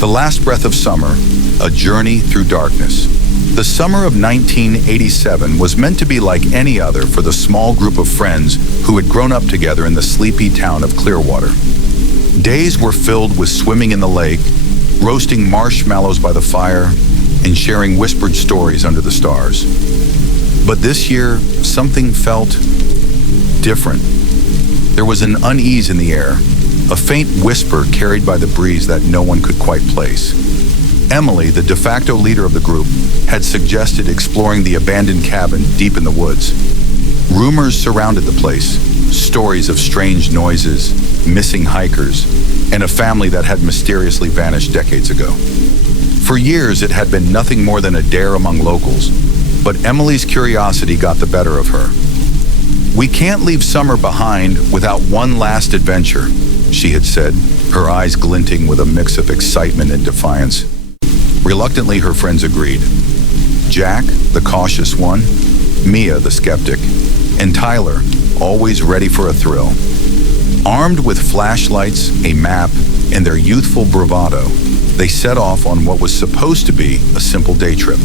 The Last Breath of Summer, A Journey Through Darkness. The summer of 1987 was meant to be like any other for the small group of friends who had grown up together in the sleepy town of Clearwater. Days were filled with swimming in the lake, roasting marshmallows by the fire, and sharing whispered stories under the stars. But this year, something felt different. There was an unease in the air, a faint whisper carried by the breeze that no one could quite place. Emily, the de facto leader of the group, had suggested exploring the abandoned cabin deep in the woods. Rumors surrounded the place, stories of strange noises, missing hikers, and a family that had mysteriously vanished decades ago. For years, it had been nothing more than a dare among locals, but Emily's curiosity got the better of her. "We can't leave summer behind without one last adventure," she had said, her eyes glinting with a mix of excitement and defiance. Reluctantly, her friends agreed. Jack, the cautious one, Mia, the skeptic, and Tyler, always ready for a thrill. Armed with flashlights, a map, and their youthful bravado, they set off on what was supposed to be a simple day trip.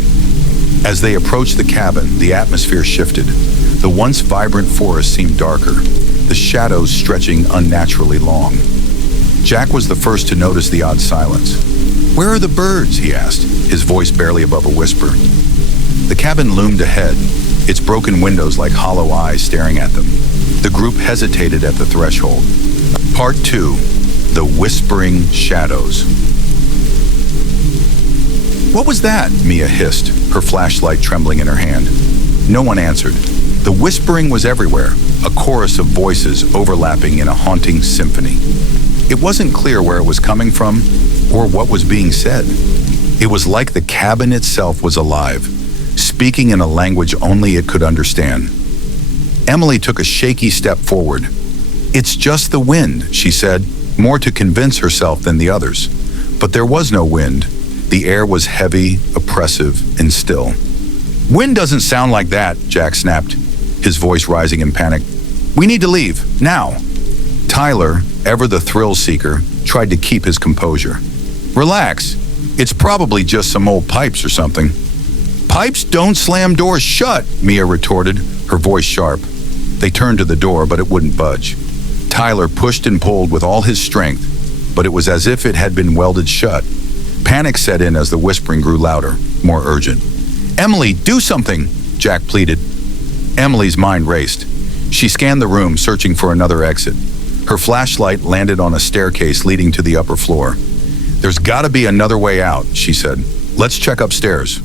As they approached the cabin, the atmosphere shifted. The once vibrant forest seemed darker, the shadows stretching unnaturally long. Jack was the first to notice the odd silence. "Where are the birds?" he asked, his voice barely above a whisper. The cabin loomed ahead, its broken windows like hollow eyes staring at them. The group hesitated at the threshold. Part 2, The Whispering Shadows. "What was that?" Mia hissed, her flashlight trembling in her hand. No one answered. The whispering was everywhere, a chorus of voices overlapping in a haunting symphony. It wasn't clear where it was coming from or what was being said. It was like the cabin itself was alive, speaking in a language only it could understand. Emily took a shaky step forward. "It's just the wind," she said, more to convince herself than the others. But there was no wind. The air was heavy, oppressive, and still. "Wind doesn't sound like that," Jack snapped, his voice rising in panic. "We need to leave, now." Tyler, ever the thrill-seeker, tried to keep his composure. "Relax. It's probably just some old pipes or something." "Pipes don't slam doors shut," Mia retorted, her voice sharp. They turned to the door, but it wouldn't budge. Tyler pushed and pulled with all his strength, but it was as if it had been welded shut. Panic set in as the whispering grew louder, more urgent. "Emily, do something," Jack pleaded. Emily's mind raced. She scanned the room, searching for another exit. Her flashlight landed on a staircase leading to the upper floor. "There's gotta be another way out," she said. "Let's check upstairs."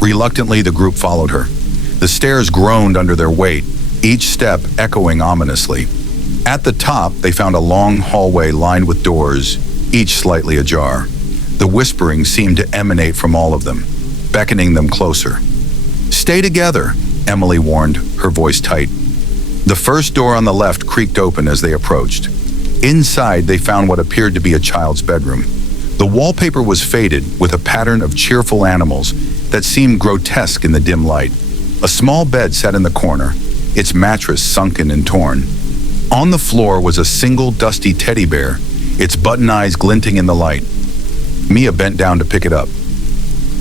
Reluctantly, the group followed her. The stairs groaned under their weight, each step echoing ominously. At the top, they found a long hallway lined with doors, each slightly ajar. The whispering seemed to emanate from all of them, beckoning them closer. "Stay together," Emily warned, her voice tight. The first door on the left creaked open as they approached. Inside, they found what appeared to be a child's bedroom. The wallpaper was faded, with a pattern of cheerful animals that seemed grotesque in the dim light. A small bed sat in the corner, its mattress sunken and torn. On the floor was a single dusty teddy bear, its button eyes glinting in the light. Mia bent down to pick it up.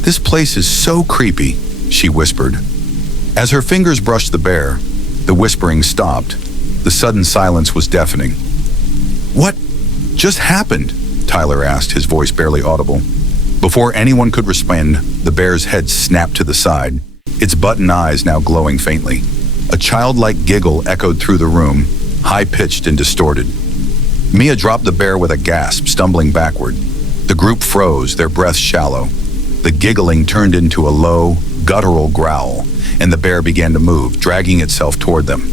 "This place is so creepy," she whispered. As her fingers brushed the bear, the whispering stopped. The sudden silence was deafening. "What just happened?" Tyler asked, his voice barely audible. Before anyone could respond, the bear's head snapped to the side, its button eyes now glowing faintly. A childlike giggle echoed through the room, high-pitched and distorted. Mia dropped the bear with a gasp, stumbling backward. The group froze, their breaths shallow. The giggling turned into a low, guttural growl, and the bear began to move, dragging itself toward them.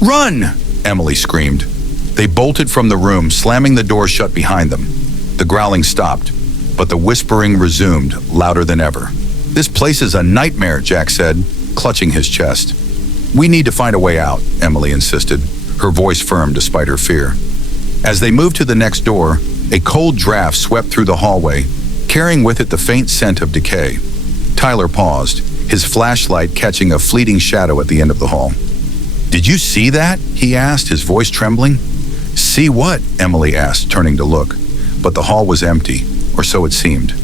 "Run!" Emily screamed. They bolted from the room, slamming the door shut behind them. The growling stopped, but the whispering resumed, louder than ever. "This place is a nightmare," Jack said, clutching his chest. "We need to find a way out," Emily insisted, her voice firm despite her fear. As they moved to the next door, a cold draft swept through the hallway, carrying with it the faint scent of decay. Tyler paused, his flashlight catching a fleeting shadow at the end of the hall. "Did you see that?" he asked, his voice trembling. "See what?" Emily asked, turning to look. But the hall was empty. or so it seemed.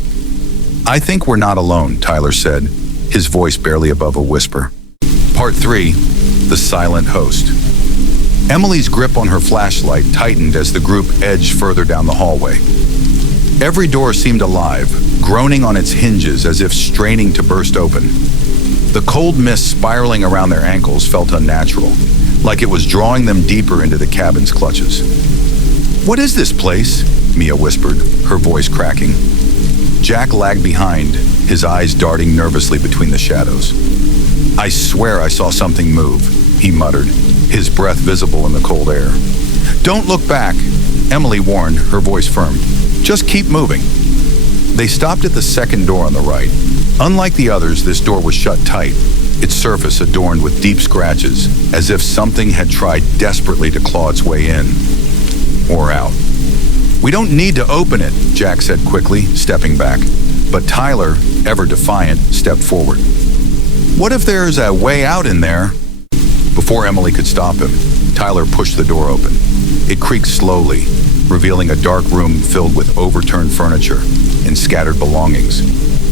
"I think we're not alone," Tyler said, his voice barely above a whisper. Part 3, The Silent Host. Emily's grip on her flashlight tightened as the group edged further down the hallway. Every door seemed alive, groaning on its hinges as if straining to burst open. The cold mist spiraling around their ankles felt unnatural, like it was drawing them deeper into the cabin's clutches. "What is this place?" Mia whispered, her voice cracking. Jack lagged behind, his eyes darting nervously between the shadows. "I swear I saw something move," he muttered, his breath visible in the cold air. "Don't look back," Emily warned, her voice firm. "Just keep moving." They stopped at the second door on the right. Unlike the others, this door was shut tight, its surface adorned with deep scratches, as if something had tried desperately to claw its way in or out. "We don't need to open it," Jack said quickly, stepping back. But Tyler, ever defiant, stepped forward. "What if there's a way out in there?" Before Emily could stop him, Tyler pushed the door open. It creaked slowly, revealing a dark room filled with overturned furniture and scattered belongings.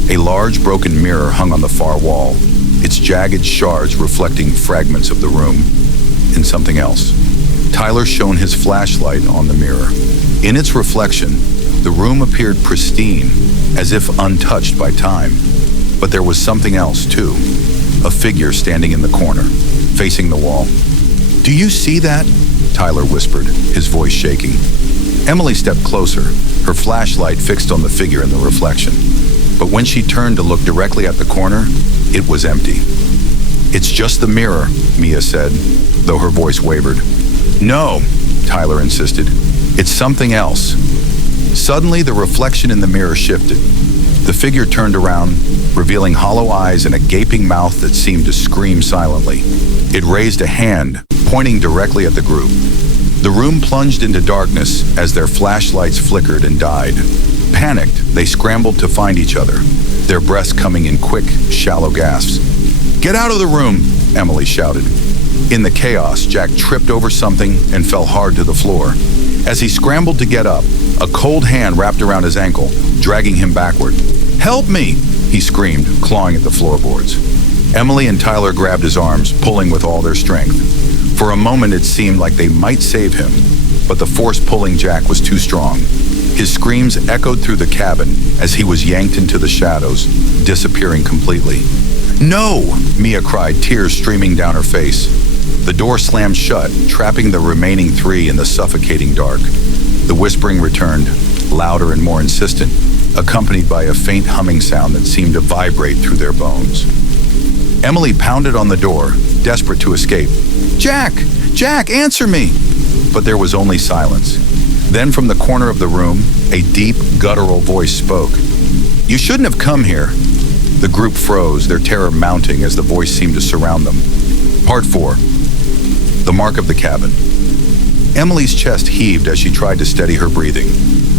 A large broken mirror hung on the far wall, its jagged shards reflecting fragments of the room and something else. Tyler shone his flashlight on the mirror. In its reflection, the room appeared pristine, as if untouched by time. But there was something else, too. A figure standing in the corner, facing the wall. "Do you see that?" Tyler whispered, his voice shaking. Emily stepped closer, her flashlight fixed on the figure in the reflection. But when she turned to look directly at the corner, it was empty. "It's just the mirror," Mia said, though her voice wavered. "No," Tyler insisted. "It's something else." Suddenly, the reflection in the mirror shifted. The figure turned around, revealing hollow eyes and a gaping mouth that seemed to scream silently. It raised a hand, pointing directly at the group. The room plunged into darkness as their flashlights flickered and died. Panicked, they scrambled to find each other, their breaths coming in quick, shallow gasps. "Get out of the room!" Emily shouted. In the chaos, Jack tripped over something and fell hard to the floor. As he scrambled to get up, a cold hand wrapped around his ankle, dragging him backward. "Help me!" he screamed, clawing at the floorboards. Emily and Tyler grabbed his arms, pulling with all their strength. For a moment, it seemed like they might save him, but the force pulling Jack was too strong. His screams echoed through the cabin as he was yanked into the shadows, disappearing completely. "No!" Mia cried, tears streaming down her face. The door slammed shut, trapping the remaining three in the suffocating dark. The whispering returned, louder and more insistent, accompanied by a faint humming sound that seemed to vibrate through their bones. Emily pounded on the door, desperate to escape. "Jack! Jack, answer me!" But there was only silence. Then from the corner of the room, a deep, guttural voice spoke. "You shouldn't have come here." The group froze, their terror mounting as the voice seemed to surround them. Part 4. The Mark of the Cabin. Emily's chest heaved as she tried to steady her breathing.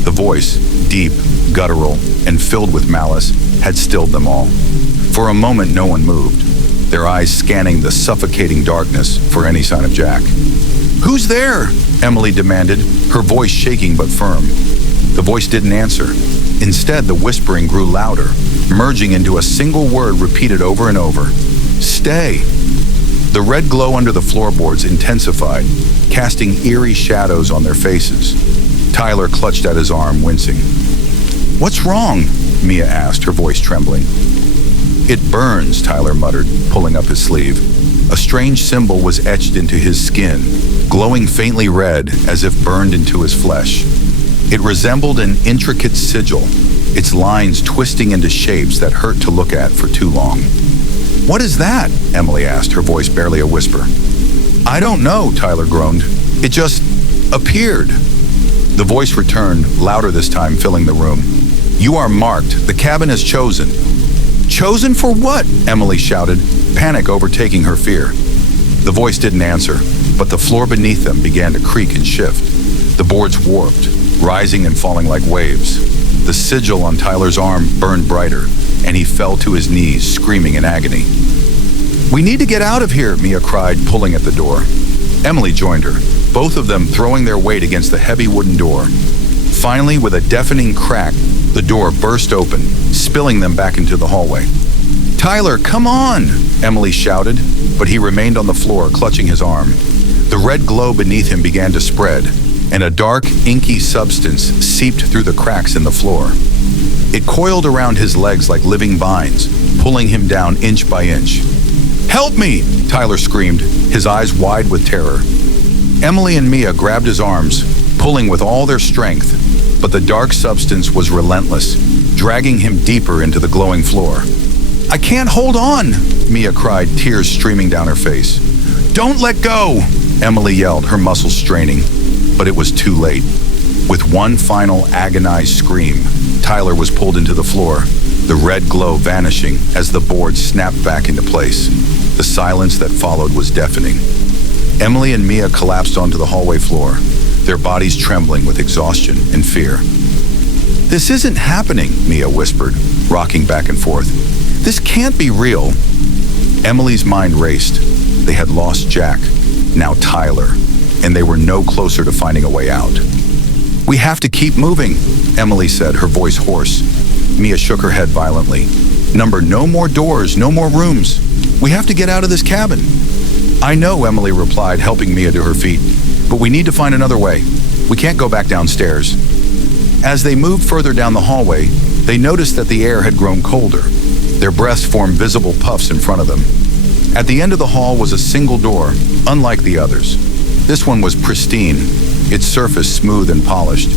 The voice, deep, guttural, and filled with malice, had stilled them all. For a moment, no one moved, their eyes scanning the suffocating darkness for any sign of Jack. "Who's there?" Emily demanded, her voice shaking but firm. The voice didn't answer. Instead, the whispering grew louder, merging into a single word repeated over and over. "Stay." The red glow under the floorboards intensified, casting eerie shadows on their faces. Tyler clutched at his arm, wincing. "What's wrong?" Mia asked, her voice trembling. "It burns," Tyler muttered, pulling up his sleeve. A strange symbol was etched into his skin, glowing faintly red as if burned into his flesh. It resembled an intricate sigil, its lines twisting into shapes that hurt to look at for too long. "What is that?" Emily asked, her voice barely a whisper. "I don't know," Tyler groaned. "It just appeared." The voice returned, louder this time, filling the room. "You are marked. The cabin is chosen." "Chosen for what?" Emily shouted, panic overtaking her fear. The voice didn't answer, but the floor beneath them began to creak and shift. The boards warped, rising and falling like waves. The sigil on Tyler's arm burned brighter, and he fell to his knees, screaming in agony. "We need to get out of here," Mia cried, pulling at the door. Emily joined her, both of them throwing their weight against the heavy wooden door. Finally, with a deafening crack, The door burst open, spilling them back into the hallway. "Tyler, come on!" Emily shouted, but he remained on the floor, clutching his arm. The red glow beneath him began to spread, and a dark, inky substance seeped through the cracks in the floor. It coiled around his legs like living vines, pulling him down inch by inch. "Help me!" Tyler screamed, his eyes wide with terror. Emily and Mia grabbed his arms, pulling with all their strength, but the dark substance was relentless, dragging him deeper into the glowing floor. "I can't hold on!" Mia cried, tears streaming down her face. "Don't let go!" Emily yelled, her muscles straining. But it was too late. With one final agonized scream, Tyler was pulled into the floor, the red glow vanishing as the board snapped back into place. The silence that followed was deafening. Emily and Mia collapsed onto the hallway floor, their bodies trembling with exhaustion and fear. "This isn't happening," Mia whispered, rocking back and forth. "This can't be real." Emily's mind raced. They had lost Jack, now Tyler, and they were no closer to finding a way out. "We have to keep moving," Emily said, her voice hoarse. Mia shook her head violently. No more doors, no more rooms. We have to get out of this cabin." "I know," Emily replied, helping Mia to her feet, "but we need to find another way. We can't go back downstairs." As they moved further down the hallway, they noticed that the air had grown colder. Their breaths formed visible puffs in front of them. At the end of the hall was a single door, unlike the others. This one was pristine, its surface smooth and polished,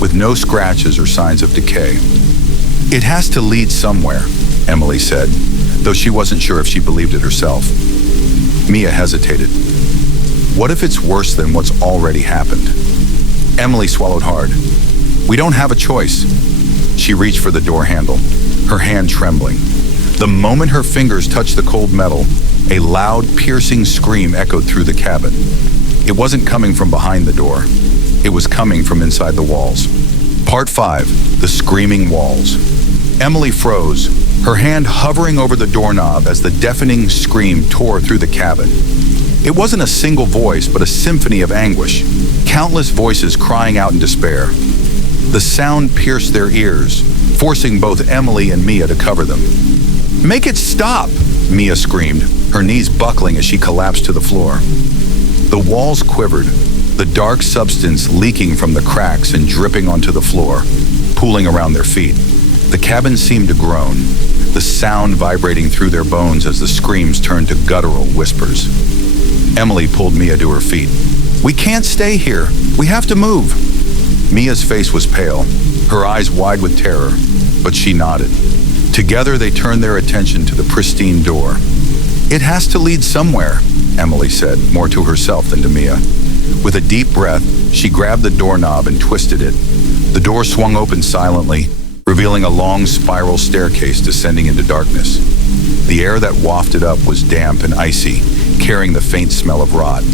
with no scratches or signs of decay. "It has to lead somewhere," Emily said, though she wasn't sure if she believed it herself. Mia hesitated. What if it's worse than what's already happened? Emily swallowed hard. "We don't have a choice." She reached for the door handle, her hand trembling. The moment her fingers touched the cold metal, a loud, piercing scream echoed through the cabin. It wasn't coming from behind the door. It was coming from inside the walls. Part 5, The Screaming Walls. Emily froze, her hand hovering over the doorknob as the deafening scream tore through the cabin. It wasn't a single voice, but a symphony of anguish, countless voices crying out in despair. The sound pierced their ears, forcing both Emily and Mia to cover them. "Make it stop!" Mia screamed, her knees buckling as she collapsed to the floor. The walls quivered, the dark substance leaking from the cracks and dripping onto the floor, pooling around their feet. The cabin seemed to groan, the sound vibrating through their bones as the screams turned to guttural whispers. Emily pulled Mia to her feet. "We can't stay here. We have to move." Mia's face was pale, her eyes wide with terror, but she nodded. Together they turned their attention to the pristine door. "It has to lead somewhere," Emily said, more to herself than to Mia. With a deep breath, she grabbed the doorknob and twisted it. The door swung open silently, revealing a long spiral staircase descending into darkness. The air that wafted up was damp and icy, carrying the faint smell of rot.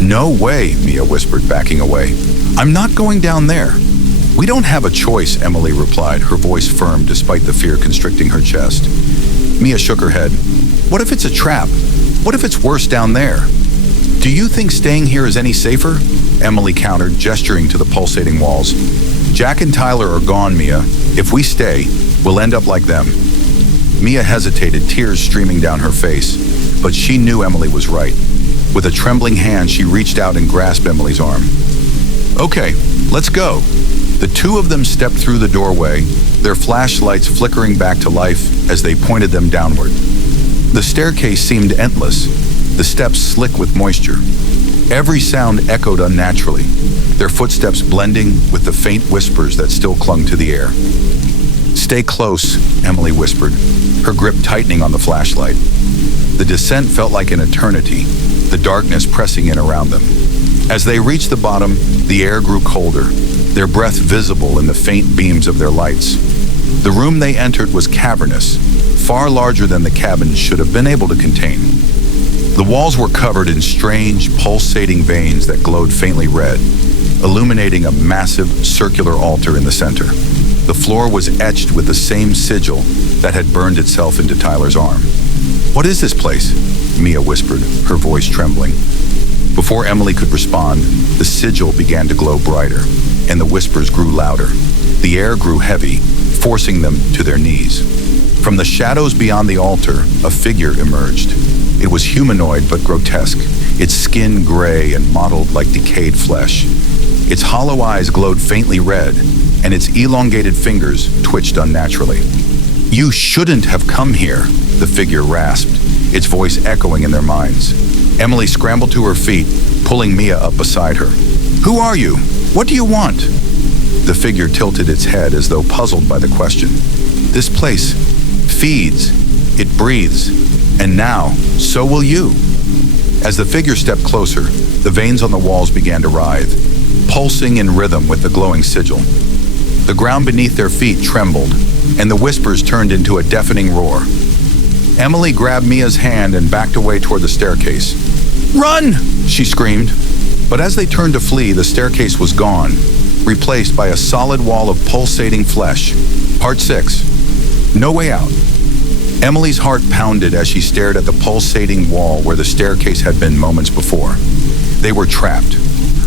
"No way," Mia whispered, backing away. "I'm not going down there." "We don't have a choice," Emily replied, her voice firm despite the fear constricting her chest. Mia shook her head. "What if it's a trap? What if it's worse down there?" "Do you think staying here is any safer?" Emily countered, gesturing to the pulsating walls. "Jack and Tyler are gone, Mia. If we stay, we'll end up like them." Mia hesitated, tears streaming down her face, but she knew Emily was right. With a trembling hand, she reached out and grasped Emily's arm. "Okay, let's go." The two of them stepped through the doorway, their flashlights flickering back to life as they pointed them downward. The staircase seemed endless, the steps slick with moisture. Every sound echoed unnaturally, their footsteps blending with the faint whispers that still clung to the air. "Stay close," Emily whispered, her grip tightening on the flashlight. The descent felt like an eternity, the darkness pressing in around them. As they reached the bottom, the air grew colder, their breath visible in the faint beams of their lights. The room they entered was cavernous, far larger than the cabin should have been able to contain. The walls were covered in strange, pulsating veins that glowed faintly red, illuminating a massive circular altar in the center. The floor was etched with the same sigil that had burned itself into Tyler's arm. "What is this place?" Mia whispered, her voice trembling. Before Emily could respond, the sigil began to glow brighter, and the whispers grew louder. The air grew heavy, forcing them to their knees. From the shadows beyond the altar, a figure emerged. It was humanoid but grotesque, its skin gray and mottled like decayed flesh. Its hollow eyes glowed faintly red, and its elongated fingers twitched unnaturally. "You shouldn't have come here," the figure rasped, its voice echoing in their minds. Emily scrambled to her feet, pulling Mia up beside her. "Who are you? What do you want?" The figure tilted its head as though puzzled by the question. "This place feeds, it breathes, and now, so will you." As the figure stepped closer, the veins on the walls began to writhe, pulsing in rhythm with the glowing sigil. The ground beneath their feet trembled, and the whispers turned into a deafening roar. Emily grabbed Mia's hand and backed away toward the staircase. "Run!" she screamed. But as they turned to flee, the staircase was gone, replaced by a solid wall of pulsating flesh. Part 6. No way out. Emily's heart pounded as she stared at the pulsating wall where the staircase had been moments before. They were trapped.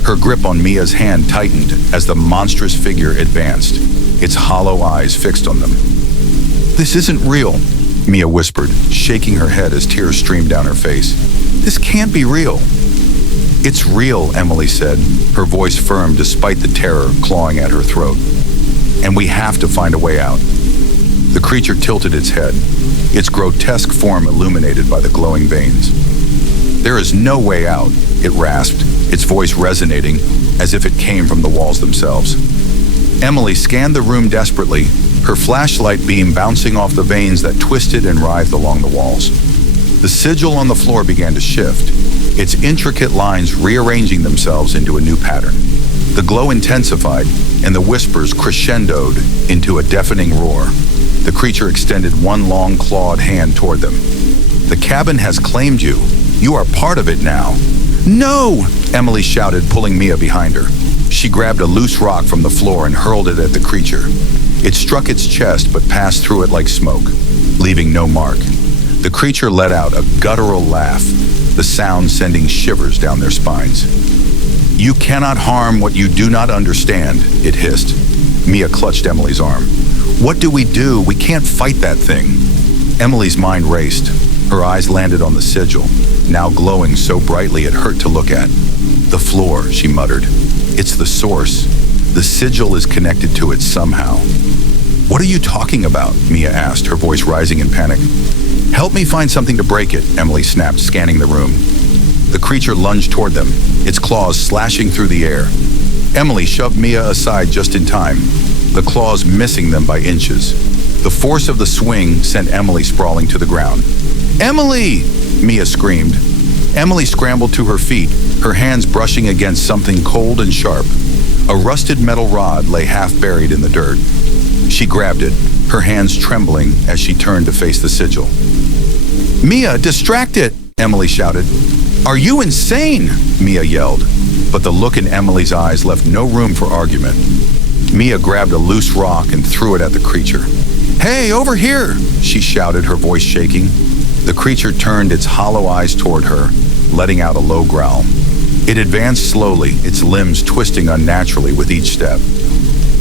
Her grip on Mia's hand tightened as the monstrous figure advanced, its hollow eyes fixed on them. "This isn't real," Mia whispered, shaking her head as tears streamed down her face. "This can't be real." "It's real," Emily said, her voice firm despite the terror clawing at her throat. "And we have to find a way out." The creature tilted its head, its grotesque form illuminated by the glowing veins. "There is no way out," it rasped, its voice resonating as if it came from the walls themselves. Emily scanned the room desperately, her flashlight beam bouncing off the veins that twisted and writhed along the walls. The sigil on the floor began to shift, its intricate lines rearranging themselves into a new pattern. The glow intensified, and the whispers crescendoed into a deafening roar. The creature extended one long clawed hand toward them. "The cabin has claimed you. You are part of it now." "No!" Emily shouted, pulling Mia behind her. She grabbed a loose rock from the floor and hurled it at the creature. It struck its chest but passed through it like smoke, leaving no mark. The creature let out a guttural laugh, the sound sending shivers down their spines. "You cannot harm what you do not understand," it hissed. Mia clutched Emily's arm. "What do? We can't fight that thing." Emily's mind raced. Her eyes landed on the sigil, now glowing so brightly it hurt to look at. "The floor," she muttered. "It's the source. The sigil is connected to it somehow." "What are you talking about?" Mia asked, her voice rising in panic. "Help me find something to break it," Emily snapped, scanning the room. The creature lunged toward them, its claws slashing through the air. Emily shoved Mia aside just in time, the claws missing them by inches. The force of the swing sent Emily sprawling to the ground. "Emily!" Mia screamed. Emily scrambled to her feet, her hands brushing against something cold and sharp. A rusted metal rod lay half buried in the dirt. She grabbed it, her hands trembling as she turned to face the sigil. "Mia, distract it!" Emily shouted. "Are you insane?" Mia yelled, but the look in Emily's eyes left no room for argument. Mia grabbed a loose rock and threw it at the creature. "Hey, over here!" she shouted, her voice shaking. The creature turned its hollow eyes toward her, letting out a low growl. It advanced slowly, its limbs twisting unnaturally with each step.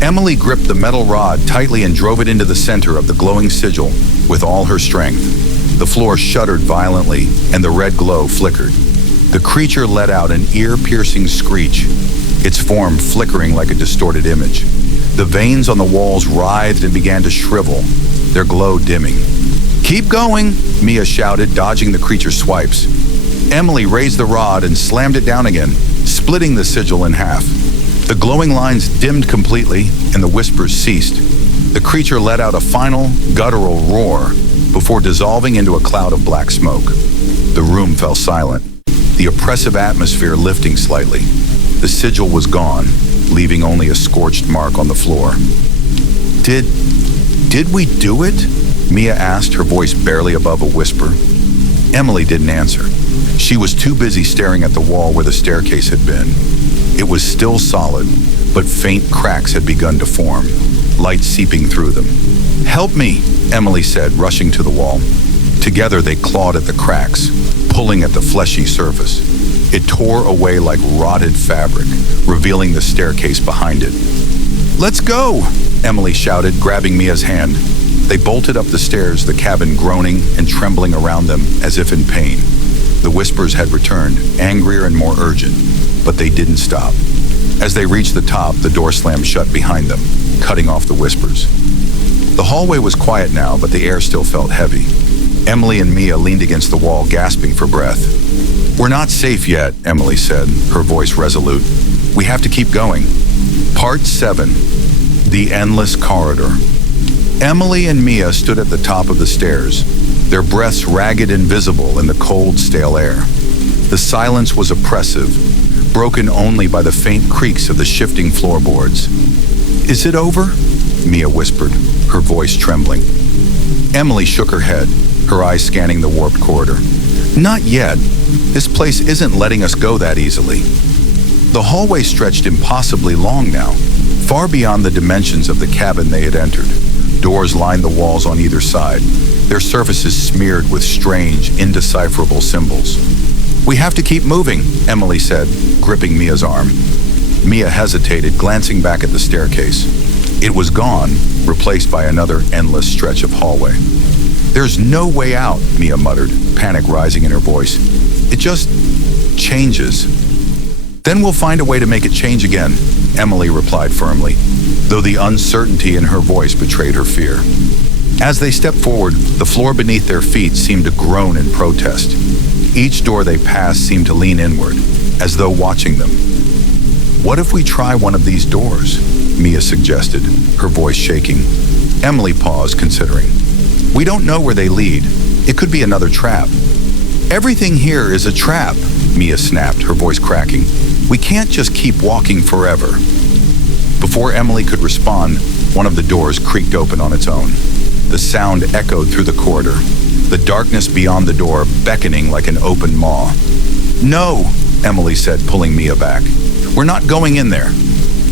Emily gripped the metal rod tightly and drove it into the center of the glowing sigil with all her strength. The floor shuddered violently, and the red glow flickered. The creature let out an ear-piercing screech, its form flickering like a distorted image. The veins on the walls writhed and began to shrivel, their glow dimming. "Keep going," Mia shouted, dodging the creature's swipes. Emily raised the rod and slammed it down again, splitting the sigil in half. The glowing lines dimmed completely, and the whispers ceased. The creature let out a final, guttural roar before dissolving into a cloud of black smoke. The room fell silent, the oppressive atmosphere lifting slightly. The sigil was gone, leaving only a scorched mark on the floor. Did we do it?" Mia asked, her voice barely above a whisper. Emily didn't answer. She was too busy staring at the wall where the staircase had been. It was still solid, but faint cracks had begun to form, light seeping through them. "Help me," Emily said, rushing to the wall. Together they clawed at the cracks, pulling at the fleshy surface. It tore away like rotted fabric, revealing the staircase behind it. "Let's go!" Emily shouted, grabbing Mia's hand. They bolted up the stairs, the cabin groaning and trembling around them as if in pain. The whispers had returned, angrier and more urgent, but they didn't stop. As they reached the top, the door slammed shut behind them, cutting off the whispers. The hallway was quiet now, but the air still felt heavy. Emily and Mia leaned against the wall, gasping for breath. "We're not safe yet," Emily said, her voice resolute. "We have to keep going." Part 7. The Endless Corridor. Emily and Mia stood at the top of the stairs, their breaths ragged and visible in the cold, stale air. The silence was oppressive, broken only by the faint creaks of the shifting floorboards. "Is it over?" Mia whispered, her voice trembling. Emily shook her head, her eyes scanning the warped corridor. "Not yet. This place isn't letting us go that easily." The hallway stretched impossibly long now, far beyond the dimensions of the cabin they had entered. Doors lined the walls on either side, their surfaces smeared with strange, indecipherable symbols. "We have to keep moving," Emily said, gripping Mia's arm. Mia hesitated, glancing back at the staircase. It was gone, replaced by another endless stretch of hallway. "There's no way out," Mia muttered, panic rising in her voice. "It just changes." "Then we'll find a way to make it change again," Emily replied firmly, though the uncertainty in her voice betrayed her fear. As they stepped forward, the floor beneath their feet seemed to groan in protest. Each door they passed seemed to lean inward, as though watching them. "What if we try one of these doors?" Mia suggested, her voice shaking. Emily paused, considering. "We don't know where they lead. It could be another trap." "Everything here is a trap," Mia snapped, her voice cracking. "We can't just keep walking forever." Before Emily could respond, one of the doors creaked open on its own. The sound echoed through the corridor, the darkness beyond the door beckoning like an open maw. "No," Emily said, pulling Mia back. "We're not going in there."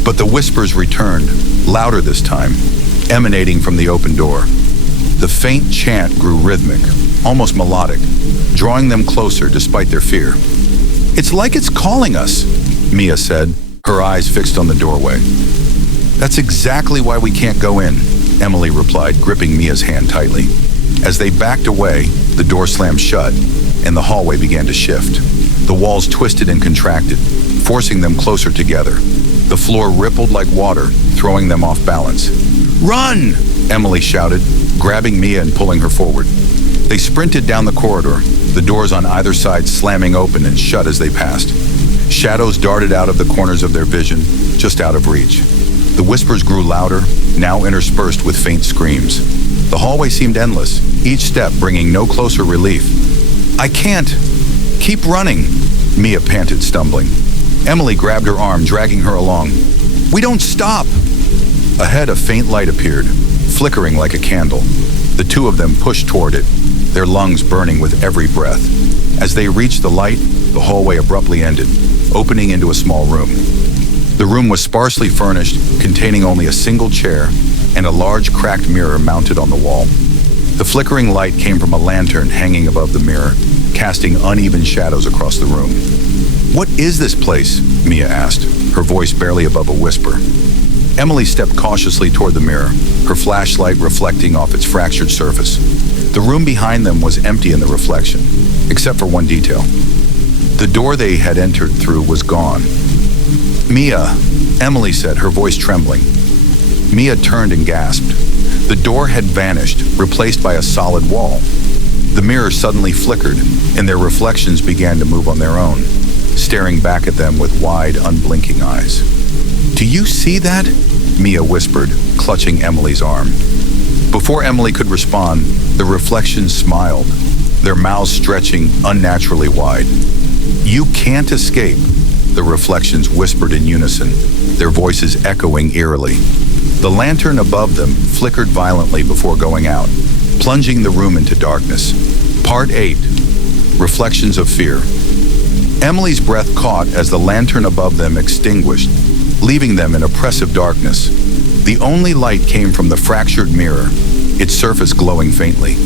But the whispers returned, louder this time, emanating from the open door. The faint chant grew rhythmic, almost melodic, drawing them closer despite their fear. "It's like it's calling us," Mia said, her eyes fixed on the doorway. "That's exactly why we can't go in," Emily replied, gripping Mia's hand tightly. As they backed away, the door slammed shut, and the hallway began to shift. The walls twisted and contracted, forcing them closer together. The floor rippled like water, throwing them off balance. "Run!" Emily shouted, grabbing Mia and pulling her forward. They sprinted down the corridor, the doors on either side slamming open and shut as they passed. Shadows darted out of the corners of their vision, just out of reach. The whispers grew louder, now interspersed with faint screams. The hallway seemed endless, each step bringing no closer relief. "I can't. Keep running," Mia panted, stumbling. Emily grabbed her arm, dragging her along. "We don't stop!" Ahead, a faint light appeared, flickering like a candle. The two of them pushed toward it, their lungs burning with every breath. As they reached the light, the hallway abruptly ended, opening into a small room. The room was sparsely furnished, containing only a single chair and a large cracked mirror mounted on the wall. The flickering light came from a lantern hanging above the mirror, casting uneven shadows across the room. "What is this place?" Mia asked, her voice barely above a whisper. Emily stepped cautiously toward the mirror, her flashlight reflecting off its fractured surface. The room behind them was empty in the reflection, except for one detail. The door they had entered through was gone. "Mia," Emily said, her voice trembling. Mia turned and gasped. The door had vanished, replaced by a solid wall. The mirror suddenly flickered, and their reflections began to move on their own, staring back at them with wide, unblinking eyes. "Do you see that?" Mia whispered, clutching Emily's arm. Before Emily could respond, the reflections smiled, their mouths stretching unnaturally wide. "You can't escape," the reflections whispered in unison, their voices echoing eerily. The lantern above them flickered violently before going out, plunging the room into darkness. Part 8. Reflections of Fear. Emily's breath caught as the lantern above them extinguished, leaving them in oppressive darkness. The only light came from the fractured mirror, its surface glowing faintly.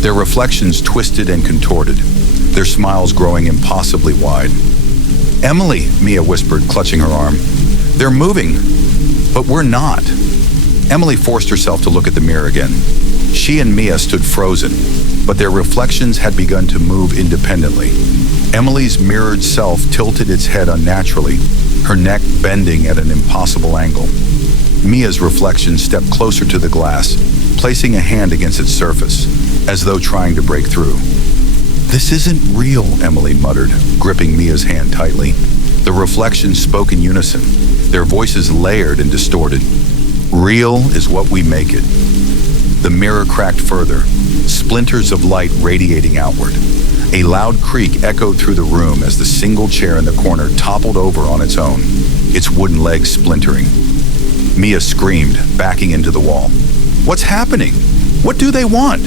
Their reflections twisted and contorted, their smiles growing impossibly wide. "Emily," Mia whispered, clutching her arm. "They're moving, but we're not." Emily forced herself to look at the mirror again. She and Mia stood frozen, but their reflections had begun to move independently. Emily's mirrored self tilted its head unnaturally, her neck bending at an impossible angle. Mia's reflection stepped closer to the glass, placing a hand against its surface, as though trying to break through. "This isn't real," Emily muttered, gripping Mia's hand tightly. The reflections spoke in unison, their voices layered and distorted. "Real is what we make it." The mirror cracked further, splinters of light radiating outward. A loud creak echoed through the room as the single chair in the corner toppled over on its own, its wooden legs splintering. Mia screamed, backing into the wall. "What's happening? What do they want?"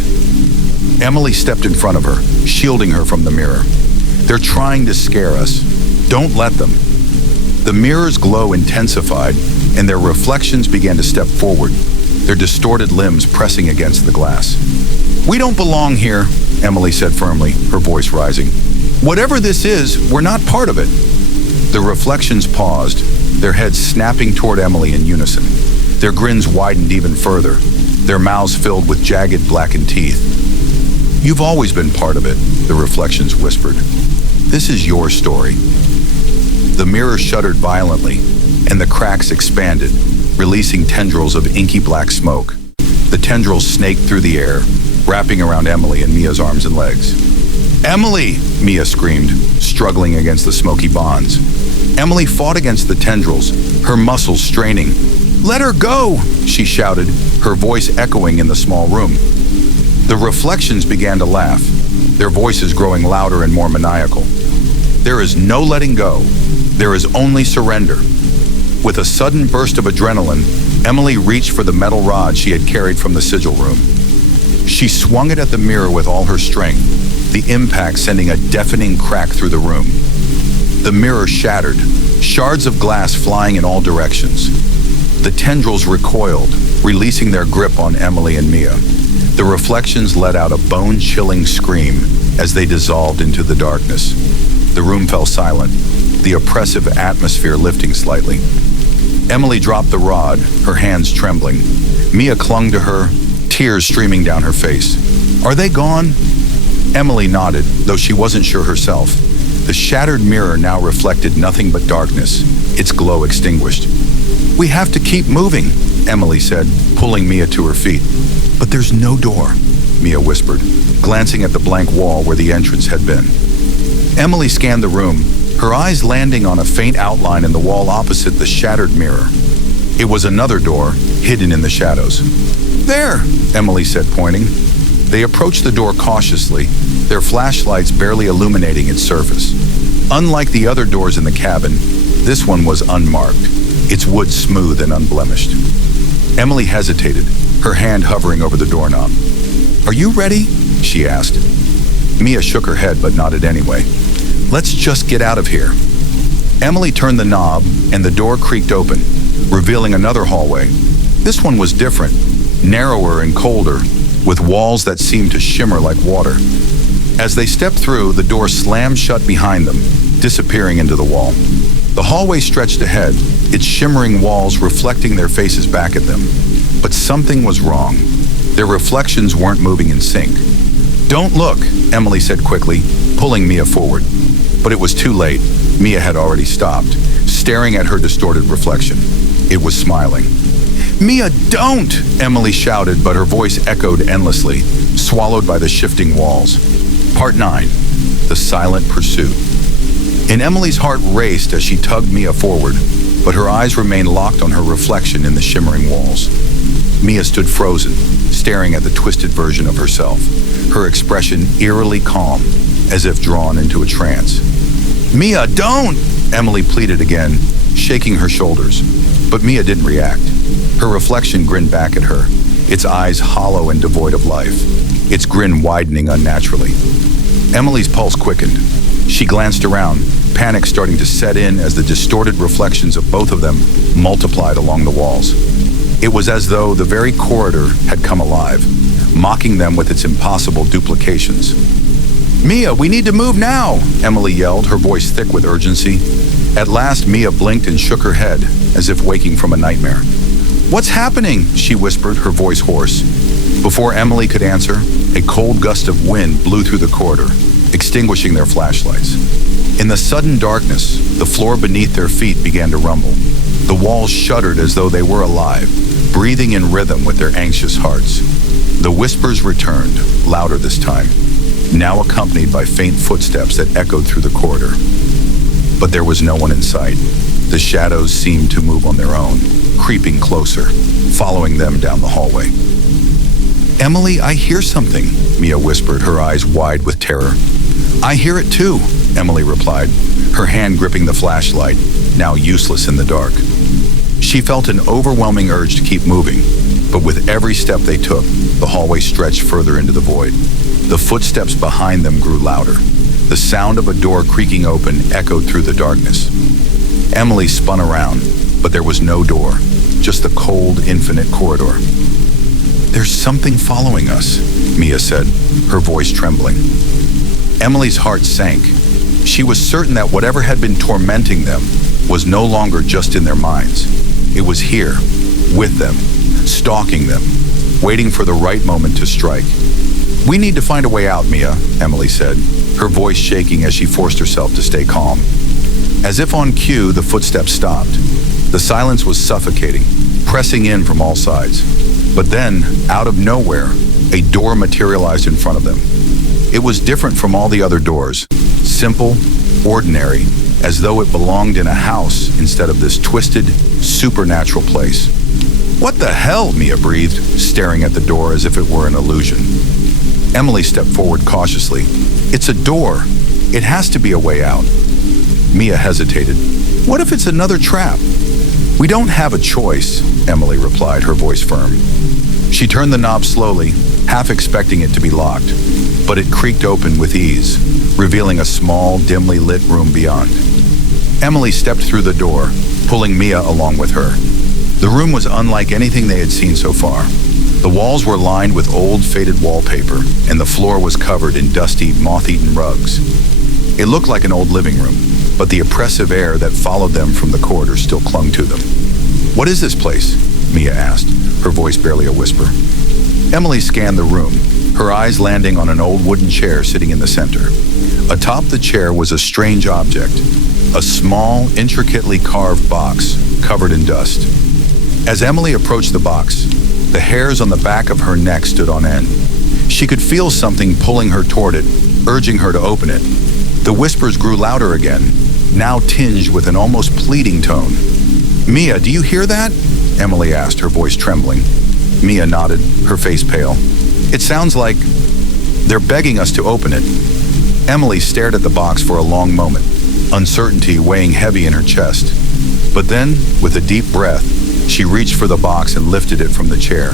Emily stepped in front of her, shielding her from the mirror. "They're trying to scare us. Don't let them." The mirror's glow intensified, and their reflections began to step forward, their distorted limbs pressing against the glass. "We don't belong here," Emily said firmly, her voice rising. "Whatever this is, we're not part of it." The reflections paused, their heads snapping toward Emily in unison. Their grins widened even further, their mouths filled with jagged blackened teeth. "You've always been part of it," the reflections whispered. "This is your story." The mirror shuddered violently, and the cracks expanded, releasing tendrils of inky black smoke. The tendrils snaked through the air, wrapping around Emily and Mia's arms and legs. "Emily!" Mia screamed, struggling against the smoky bonds. Emily fought against the tendrils, her muscles straining. "Let her go!" she shouted, her voice echoing in the small room. The reflections began to laugh, their voices growing louder and more maniacal. "There is no letting go. There is only surrender." With a sudden burst of adrenaline, Emily reached for the metal rod she had carried from the sigil room. She swung it at the mirror with all her strength, the impact sending a deafening crack through the room. The mirror shattered, shards of glass flying in all directions. The tendrils recoiled, releasing their grip on Emily and Mia. The reflections let out a bone-chilling scream as they dissolved into the darkness. The room fell silent, the oppressive atmosphere lifting slightly. Emily dropped the rod, her hands trembling. Mia clung to her, tears streaming down her face. "Are they gone?" Emily nodded, though she wasn't sure herself. The shattered mirror now reflected nothing but darkness, its glow extinguished. "We have to keep moving," Emily said, pulling Mia to her feet. "But there's no door," Mia whispered, glancing at the blank wall where the entrance had been. Emily scanned the room, her eyes landing on a faint outline in the wall opposite the shattered mirror. It was another door, hidden in the shadows. "There," Emily said, pointing. They approached the door cautiously, their flashlights barely illuminating its surface. Unlike the other doors in the cabin, this one was unmarked, its wood smooth and unblemished. Emily hesitated, her hand hovering over the doorknob. "Are you ready?" she asked. Mia shook her head but nodded anyway. "Let's just get out of here." Emily turned the knob, and the door creaked open, revealing another hallway. This one was different, narrower and colder, with walls that seemed to shimmer like water. As they stepped through, the door slammed shut behind them, disappearing into the wall. The hallway stretched ahead, its shimmering walls reflecting their faces back at them. But something was wrong. Their reflections weren't moving in sync. "Don't look," Emily said quickly, pulling Mia forward. But it was too late. Mia had already stopped, staring at her distorted reflection. It was smiling. "Mia, don't!" Emily shouted, but her voice echoed endlessly, swallowed by the shifting walls. Part 9. The Silent Pursuit. And Emily's heart raced as she tugged Mia forward, but her eyes remained locked on her reflection in the shimmering walls. Mia stood frozen, staring at the twisted version of herself, her expression eerily calm, as if drawn into a trance. "Mia, don't!" Emily pleaded again, shaking her shoulders. But Mia didn't react. Her reflection grinned back at her, its eyes hollow and devoid of life, its grin widening unnaturally. Emily's pulse quickened. She glanced around, panic starting to set in as the distorted reflections of both of them multiplied along the walls. It was as though the very corridor had come alive, mocking them with its impossible duplications. "Mia, we need to move now!" Emily yelled, her voice thick with urgency. At last, Mia blinked and shook her head, as if waking from a nightmare. "What's happening?" she whispered, her voice hoarse. Before Emily could answer, a cold gust of wind blew through the corridor, extinguishing their flashlights. In the sudden darkness, the floor beneath their feet began to rumble. The walls shuddered as though they were alive, breathing in rhythm with their anxious hearts. The whispers returned, louder this time, now accompanied by faint footsteps that echoed through the corridor. But there was no one in sight. The shadows seemed to move on their own, creeping closer, following them down the hallway. "Emily, I hear something," Mia whispered, her eyes wide with terror. "I hear it too," Emily replied, her hand gripping the flashlight, now useless in the dark. She felt an overwhelming urge to keep moving, but with every step they took, the hallway stretched further into the void. The footsteps behind them grew louder. The sound of a door creaking open echoed through the darkness. Emily spun around, but there was no door, just the cold, infinite corridor. "There's something following us," Mia said, her voice trembling. Emily's heart sank. She was certain that whatever had been tormenting them was no longer just in their minds. It was here, with them, stalking them, waiting for the right moment to strike. "We need to find a way out, Mia," Emily said, her voice shaking as she forced herself to stay calm. As if on cue, the footsteps stopped. The silence was suffocating, pressing in from all sides. But then, out of nowhere, a door materialized in front of them. It was different from all the other doors, simple, ordinary, as though it belonged in a house instead of this twisted, supernatural place. "What the hell?" Mia breathed, staring at the door as if it were an illusion. Emily stepped forward cautiously. "It's a door. It has to be a way out." Mia hesitated. "What if it's another trap?" "We don't have a choice," Emily replied, her voice firm. She turned the knob slowly, half expecting it to be locked, but it creaked open with ease, revealing a small, dimly lit room beyond. Emily stepped through the door, pulling Mia along with her. The room was unlike anything they had seen so far. The walls were lined with old, faded wallpaper, and the floor was covered in dusty, moth-eaten rugs. It looked like an old living room, but the oppressive air that followed them from the corridor still clung to them. "What is this place?" Mia asked, her voice barely a whisper. Emily scanned the room, her eyes landing on an old wooden chair sitting in the center. Atop the chair was a strange object, a small, intricately carved box covered in dust. As Emily approached the box, the hairs on the back of her neck stood on end. She could feel something pulling her toward it, urging her to open it. The whispers grew louder again, now tinged with an almost pleading tone. "Mia, do you hear that?" Emily asked, her voice trembling. Mia nodded, her face pale. "It sounds like they're begging us to open it." Emily stared at the box for a long moment, uncertainty weighing heavy in her chest. But then, with a deep breath, she reached for the box and lifted it from the chair.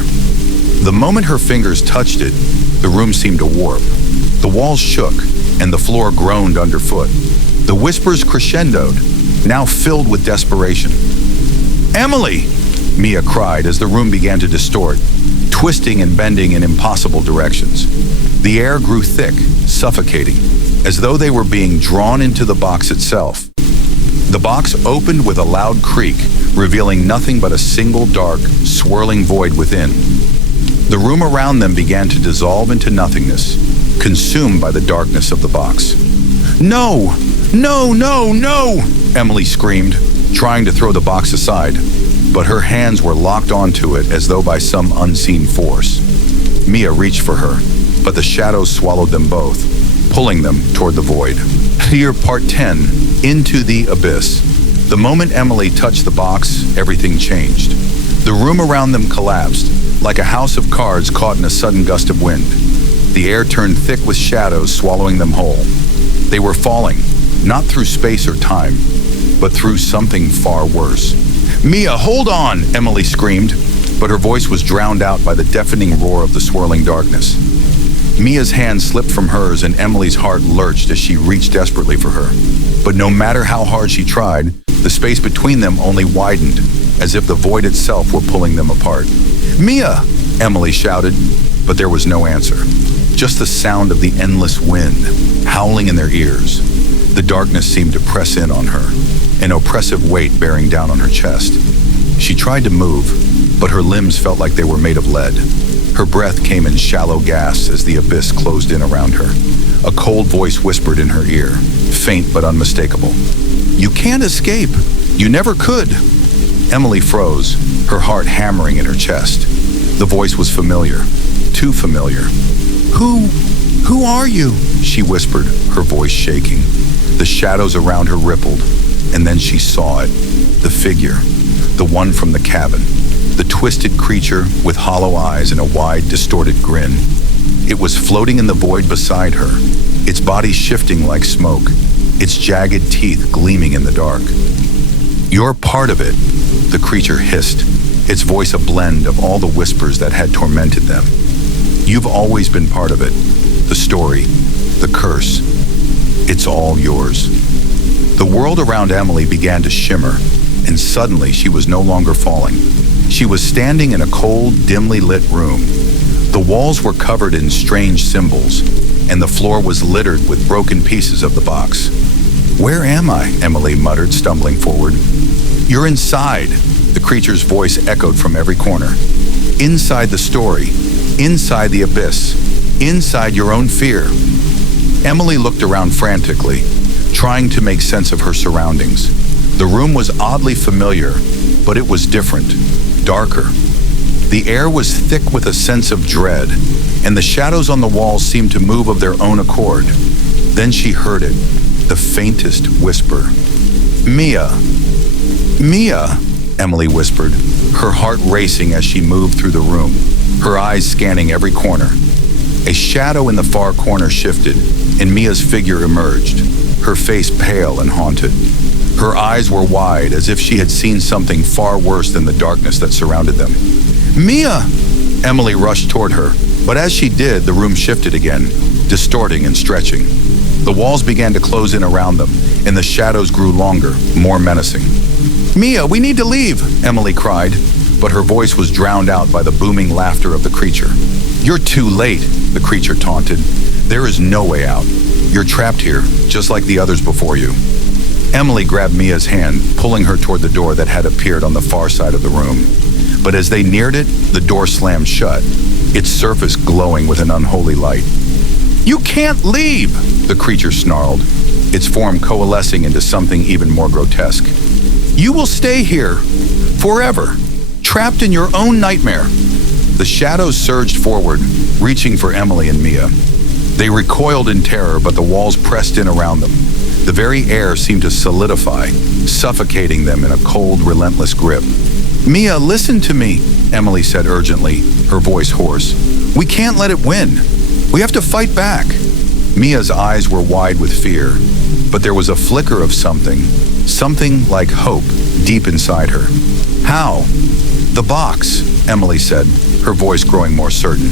The moment her fingers touched it, the room seemed to warp. The walls shook, and the floor groaned underfoot. The whispers crescendoed, now filled with desperation. "Emily!" Mia cried as the room began to distort, twisting and bending in impossible directions. The air grew thick, suffocating, as though they were being drawn into the box itself. The box opened with a loud creak, revealing nothing but a single dark, swirling void within. The room around them began to dissolve into nothingness, consumed by the darkness of the box. "No! No, no, no!" Emily screamed, trying to throw the box aside, but her hands were locked onto it as though by some unseen force. Mia reached for her, but the shadows swallowed them both, pulling them toward the void. Here, Part 10, Into the Abyss. The moment Emily touched the box, everything changed. The room around them collapsed, like a house of cards caught in a sudden gust of wind. The air turned thick with shadows, swallowing them whole. They were falling, not through space or time, but through something far worse. "Mia, hold on!" Emily screamed, but her voice was drowned out by the deafening roar of the swirling darkness. Mia's hand slipped from hers and Emily's heart lurched as she reached desperately for her. But no matter how hard she tried, the space between them only widened, as if the void itself were pulling them apart. "Mia!" Emily shouted, but there was no answer. Just the sound of the endless wind, howling in their ears. The darkness seemed to press in on her, an oppressive weight bearing down on her chest. She tried to move, but her limbs felt like they were made of lead. Her breath came in shallow gasps as the abyss closed in around her. A cold voice whispered in her ear, faint but unmistakable. "You can't escape. You never could." Emily froze, her heart hammering in her chest. The voice was familiar, too familiar. Who are you?" she whispered, her voice shaking. The shadows around her rippled, and then she saw it. The figure, the one from the cabin. The twisted creature with hollow eyes and a wide, distorted grin. It was floating in the void beside her, its body shifting like smoke, its jagged teeth gleaming in the dark. "You're part of it," the creature hissed, its voice a blend of all the whispers that had tormented them. "You've always been part of it. The story, the curse. It's all yours." The world around Emily began to shimmer, and suddenly she was no longer falling. She was standing in a cold, dimly lit room. The walls were covered in strange symbols, and the floor was littered with broken pieces of the box. "Where am I?" Emily muttered, stumbling forward. "You're inside," the creature's voice echoed from every corner. "Inside the story, inside the abyss, inside your own fear." Emily looked around frantically, trying to make sense of her surroundings. The room was oddly familiar, but it was different, darker. The air was thick with a sense of dread, and the shadows on the walls seemed to move of their own accord. Then she heard it, the faintest whisper. "Mia! Mia!" Emily whispered, her heart racing as she moved through the room, her eyes scanning every corner. A shadow in the far corner shifted, and Mia's figure emerged, her face pale and haunted. Her eyes were wide, as if she had seen something far worse than the darkness that surrounded them. "Mia!" Emily rushed toward her, but as she did, the room shifted again, distorting and stretching. The walls began to close in around them, and the shadows grew longer, more menacing. "Mia, we need to leave!" Emily cried, but her voice was drowned out by the booming laughter of the creature. "You're too late," the creature taunted. "There is no way out. You're trapped here, just like the others before you." Emily grabbed Mia's hand, pulling her toward the door that had appeared on the far side of the room. But as they neared it, the door slammed shut, its surface glowing with an unholy light. "You can't leave!" the creature snarled, its form coalescing into something even more grotesque. "You will stay here, forever, trapped in your own nightmare." The shadows surged forward, reaching for Emily and Mia. They recoiled in terror, but the walls pressed in around them. The very air seemed to solidify, suffocating them in a cold, relentless grip. "Mia, listen to me," Emily said urgently, her voice hoarse. "We can't let it win. We have to fight back." Mia's eyes were wide with fear, but there was a flicker of something like hope deep inside her. "How?" "The box," Emily said, her voice growing more certain.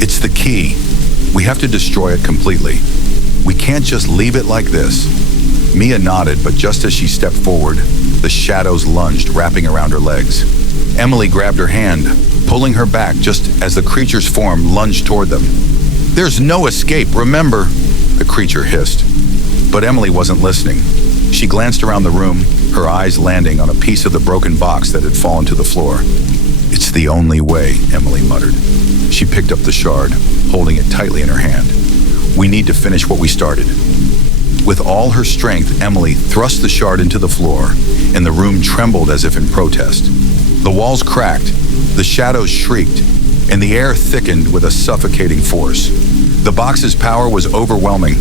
"It's the key. We have to destroy it completely. We can't just leave it like this." Mia nodded, but just as she stepped forward, the shadows lunged, wrapping around her legs. Emily grabbed her hand, pulling her back just as the creature's form lunged toward them. "There's no escape, remember," the creature hissed. But Emily wasn't listening. She glanced around the room, her eyes landing on a piece of the broken box that had fallen to the floor. "It's the only way," Emily muttered. She picked up the shard, holding it tightly in her hand. "We need to finish what we started." With all her strength, Emily thrust the shard into the floor, and the room trembled as if in protest. The walls cracked, the shadows shrieked, and the air thickened with a suffocating force. The box's power was overwhelming,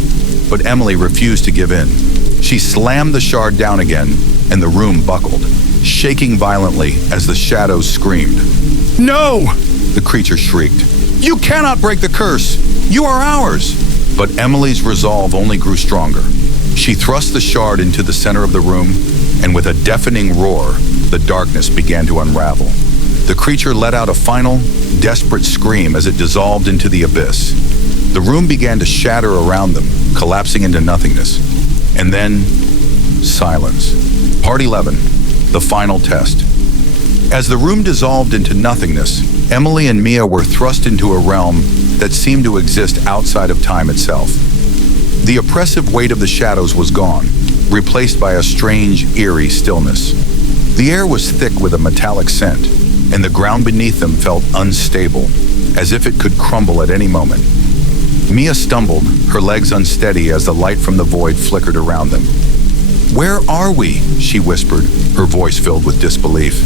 but Emily refused to give in. She slammed the shard down again, and the room buckled, shaking violently as the shadows screamed. "No!" the creature shrieked. "You cannot break the curse! You are ours!" But Emily's resolve only grew stronger. She thrust the shard into the center of the room, and with a deafening roar, the darkness began to unravel. The creature let out a final, desperate scream as it dissolved into the abyss. The room began to shatter around them, collapsing into nothingness. And then, silence. Part 11, the final test. As the room dissolved into nothingness, Emily and Mia were thrust into a realm that seemed to exist outside of time itself. The oppressive weight of the shadows was gone, replaced by a strange, eerie stillness. The air was thick with a metallic scent, and the ground beneath them felt unstable, as if it could crumble at any moment. Mia stumbled, her legs unsteady as the light from the void flickered around them. "Where are we?" she whispered, her voice filled with disbelief.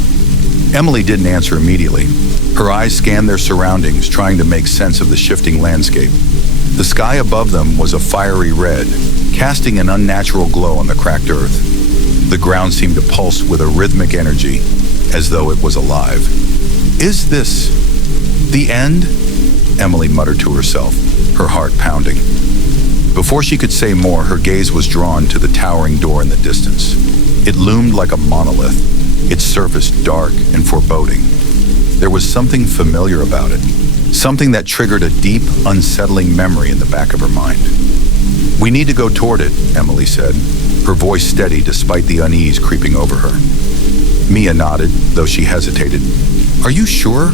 Emily didn't answer immediately. Her eyes scanned their surroundings, trying to make sense of the shifting landscape. The sky above them was a fiery red, casting an unnatural glow on the cracked earth. The ground seemed to pulse with a rhythmic energy, as though it was alive. "Is this the end?" Emily muttered to herself, her heart pounding. Before she could say more, her gaze was drawn to the towering door in the distance. It loomed like a monolith, its surface dark and foreboding. There was something familiar about it, something that triggered a deep, unsettling memory in the back of her mind. "We need to go toward it," Emily said, her voice steady despite the unease creeping over her. Mia nodded, though she hesitated. "Are you sure?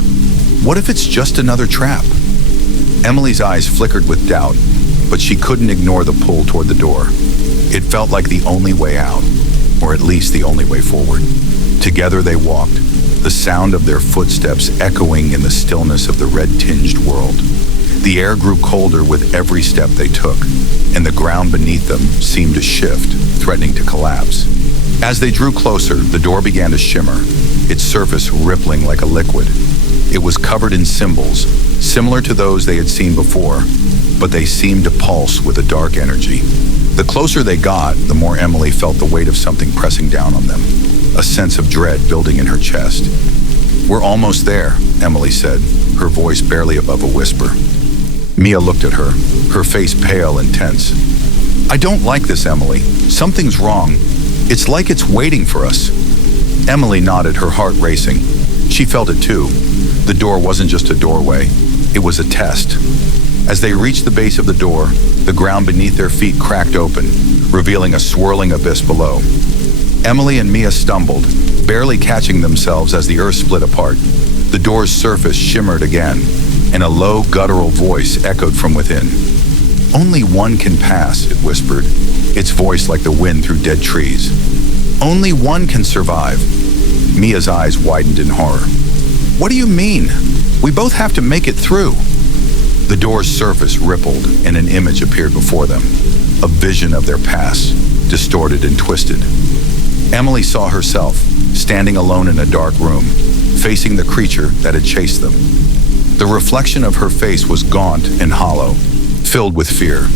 What if it's just another trap?" Emily's eyes flickered with doubt, but she couldn't ignore the pull toward the door. It felt like the only way out, or at least the only way forward. Together they walked, the sound of their footsteps echoing in the stillness of the red-tinged world. The air grew colder with every step they took, and the ground beneath them seemed to shift, threatening to collapse. As they drew closer, the door began to shimmer, its surface rippling like a liquid. It was covered in symbols, similar to those they had seen before, but they seemed to pulse with a dark energy. The closer they got, the more Emily felt the weight of something pressing down on them, a sense of dread building in her chest. "We're almost there," Emily said, her voice barely above a whisper. Mia looked at her, her face pale and tense. "I don't like this, Emily. Something's wrong. It's like it's waiting for us." Emily nodded, her heart racing. She felt it too. The door wasn't just a doorway. It was a test. As they reached the base of the door, the ground beneath their feet cracked open, revealing a swirling abyss below. Emily and Mia stumbled, barely catching themselves as the earth split apart. The door's surface shimmered again, and a low, guttural voice echoed from within. "Only one can pass," it whispered, its voice like the wind through dead trees. "Only one can survive." Mia's eyes widened in horror. "What do you mean? We both have to make it through." The door's surface rippled, and an image appeared before them, a vision of their past, distorted and twisted. Emily saw herself, standing alone in a dark room, facing the creature that had chased them. The reflection of her face was gaunt and hollow, filled with fear.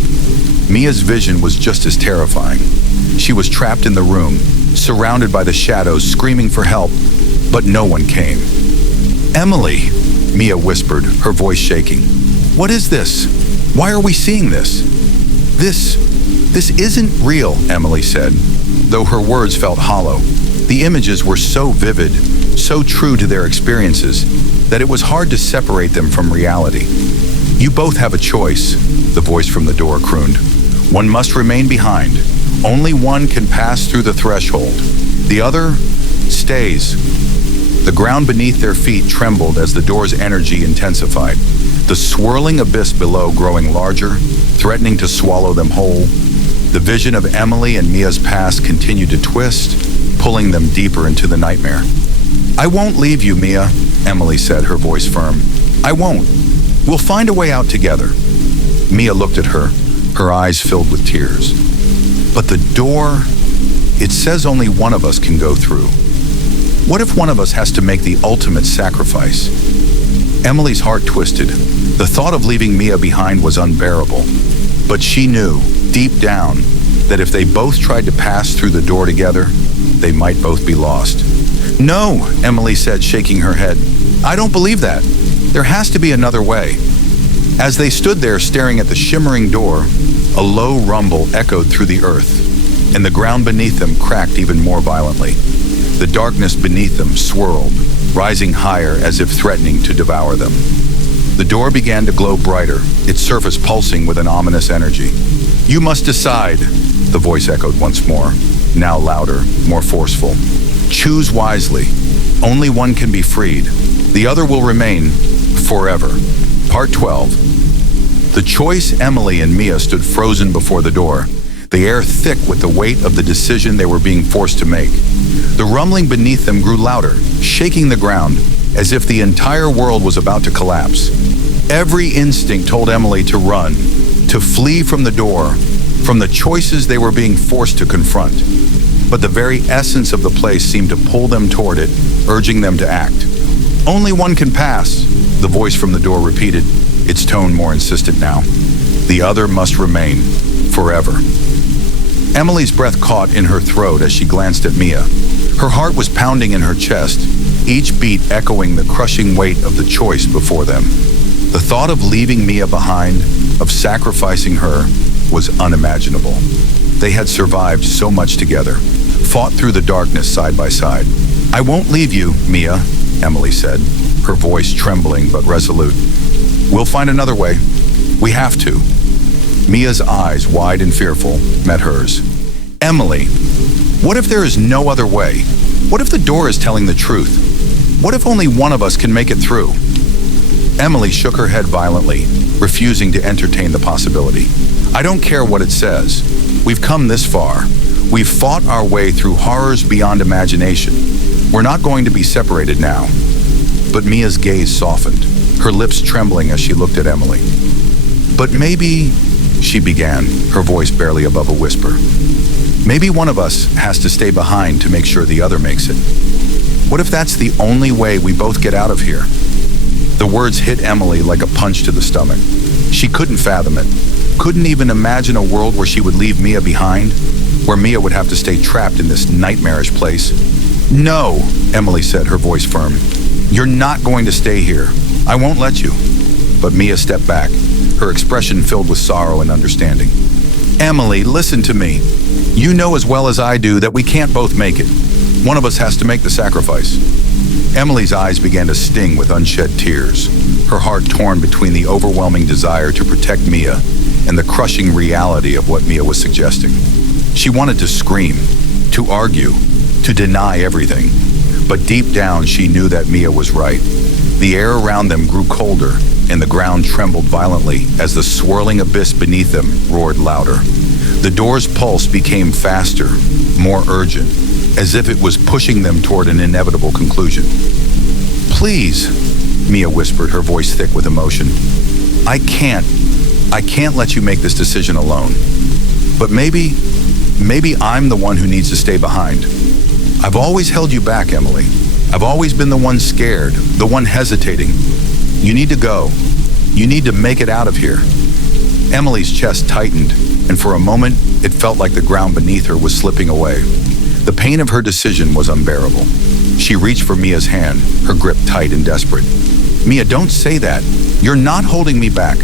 Mia's vision was just as terrifying. She was trapped in the room, surrounded by the shadows, screaming for help, but no one came. "Emily," Mia whispered, her voice shaking. "What is this? Why are we seeing this?" This isn't real," Emily said, though her words felt hollow. The images were so vivid, so true to their experiences, that it was hard to separate them from reality. "You both have a choice," the voice from the door crooned. "One must remain behind. Only one can pass through the threshold. The other stays." The ground beneath their feet trembled as the door's energy intensified, the swirling abyss below growing larger, threatening to swallow them whole. The vision of Emily and Mia's past continued to twist, pulling them deeper into the nightmare. "I won't leave you, Mia," Emily said, her voice firm. "I won't. We'll find a way out together." Mia looked at her, her eyes filled with tears. "But the door, it says only one of us can go through. What if one of us has to make the ultimate sacrifice?" Emily's heart twisted. The thought of leaving Mia behind was unbearable. But she knew, deep down, that if they both tried to pass through the door together, they might both be lost. "No," Emily said, shaking her head. "I don't believe that. There has to be another way." As they stood there staring at the shimmering door, a low rumble echoed through the earth, and the ground beneath them cracked even more violently. The darkness beneath them swirled, rising higher as if threatening to devour them. The door began to glow brighter, its surface pulsing with an ominous energy. "You must decide," the voice echoed once more, now louder, more forceful. "Choose wisely. Only one can be freed. The other will remain forever." Part 12. The choice. Emily and Mia stood frozen before the door, the air thick with the weight of the decision they were being forced to make. The rumbling beneath them grew louder, shaking the ground, as if the entire world was about to collapse. Every instinct told Emily to run, to flee from the door, from the choices they were being forced to confront. But the very essence of the place seemed to pull them toward it, urging them to act. "Only one can pass," the voice from the door repeated, its tone more insistent now. "The other must remain, forever." Emily's breath caught in her throat as she glanced at Mia. Her heart was pounding in her chest, each beat echoing the crushing weight of the choice before them. The thought of leaving Mia behind, of sacrificing her, was unimaginable. They had survived so much together, fought through the darkness side by side. "I won't leave you, Mia," Emily said, her voice trembling but resolute. "We'll find another way. We have to." Mia's eyes, wide and fearful, met hers. "Emily, what if there is no other way? What if the door is telling the truth? What if only one of us can make it through?" Emily shook her head violently, refusing to entertain the possibility. "I don't care what it says. We've come this far. We've fought our way through horrors beyond imagination. We're not going to be separated now." But Mia's gaze softened, her lips trembling as she looked at Emily. "But maybe," she began, her voice barely above a whisper, "maybe one of us has to stay behind to make sure the other makes it. What if that's the only way we both get out of here?" The words hit Emily like a punch to the stomach. She couldn't fathom it, couldn't even imagine a world where she would leave Mia behind, where Mia would have to stay trapped in this nightmarish place. "No," Emily said, her voice firm. "You're not going to stay here. I won't let you." But Mia stepped back, her expression filled with sorrow and understanding. "Emily, listen to me. You know as well as I do that we can't both make it. One of us has to make the sacrifice." Emily's eyes began to sting with unshed tears, her heart torn between the overwhelming desire to protect Mia and the crushing reality of what Mia was suggesting. She wanted to scream, to argue, to deny everything. But deep down, she knew that Mia was right. The air around them grew colder, and the ground trembled violently as the swirling abyss beneath them roared louder. The door's pulse became faster, more urgent, as if it was pushing them toward an inevitable conclusion. "Please," Mia whispered, her voice thick with emotion. I can't let you make this decision alone. But maybe I'm the one who needs to stay behind. I've always held you back, Emily. I've always been the one scared, the one hesitating. You need to go. You need to make it out of here." Emily's chest tightened, and for a moment, it felt like the ground beneath her was slipping away. The pain of her decision was unbearable. She reached for Mia's hand, her grip tight and desperate. "Mia, don't say that. You're not holding me back.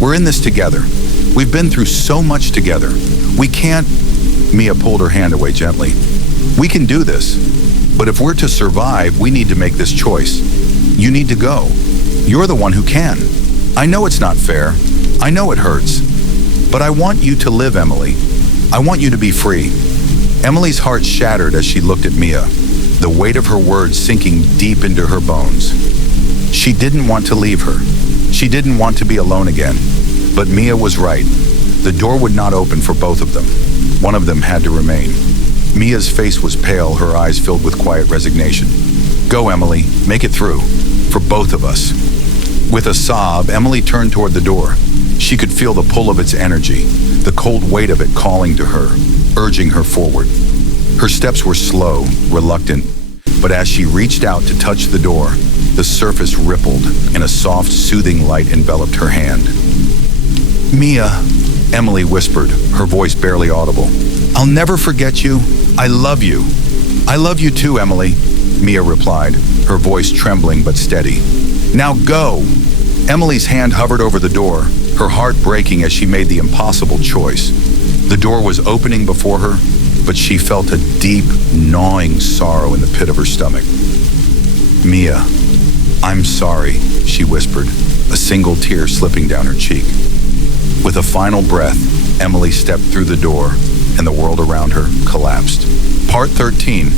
We're in this together. We've been through so much together. We can't..." Mia pulled her hand away gently. "We can do this. But if we're to survive, we need to make this choice. You need to go. You're the one who can. I know it's not fair. I know it hurts. But I want you to live, Emily. I want you to be free." Emily's heart shattered as she looked at Mia, the weight of her words sinking deep into her bones. She didn't want to leave her. She didn't want to be alone again. But Mia was right. The door would not open for both of them. One of them had to remain. Mia's face was pale, her eyes filled with quiet resignation. "Go, Emily. Make it through. For both of us." With a sob, Emily turned toward the door. She could feel the pull of its energy, the cold weight of it calling to her, urging her forward. Her steps were slow, reluctant, but as she reached out to touch the door, the surface rippled and a soft, soothing light enveloped her hand. "Mia," Emily whispered, her voice barely audible. "I'll never forget you. I love you." "I love you too, Emily," Mia replied, her voice trembling but steady. "Now go." Emily's hand hovered over the door, her heart breaking as she made the impossible choice. The door was opening before her, but she felt a deep, gnawing sorrow in the pit of her stomach. "Mia, I'm sorry," she whispered, a single tear slipping down her cheek. With a final breath, Emily stepped through the door, and the world around her collapsed. Part 13.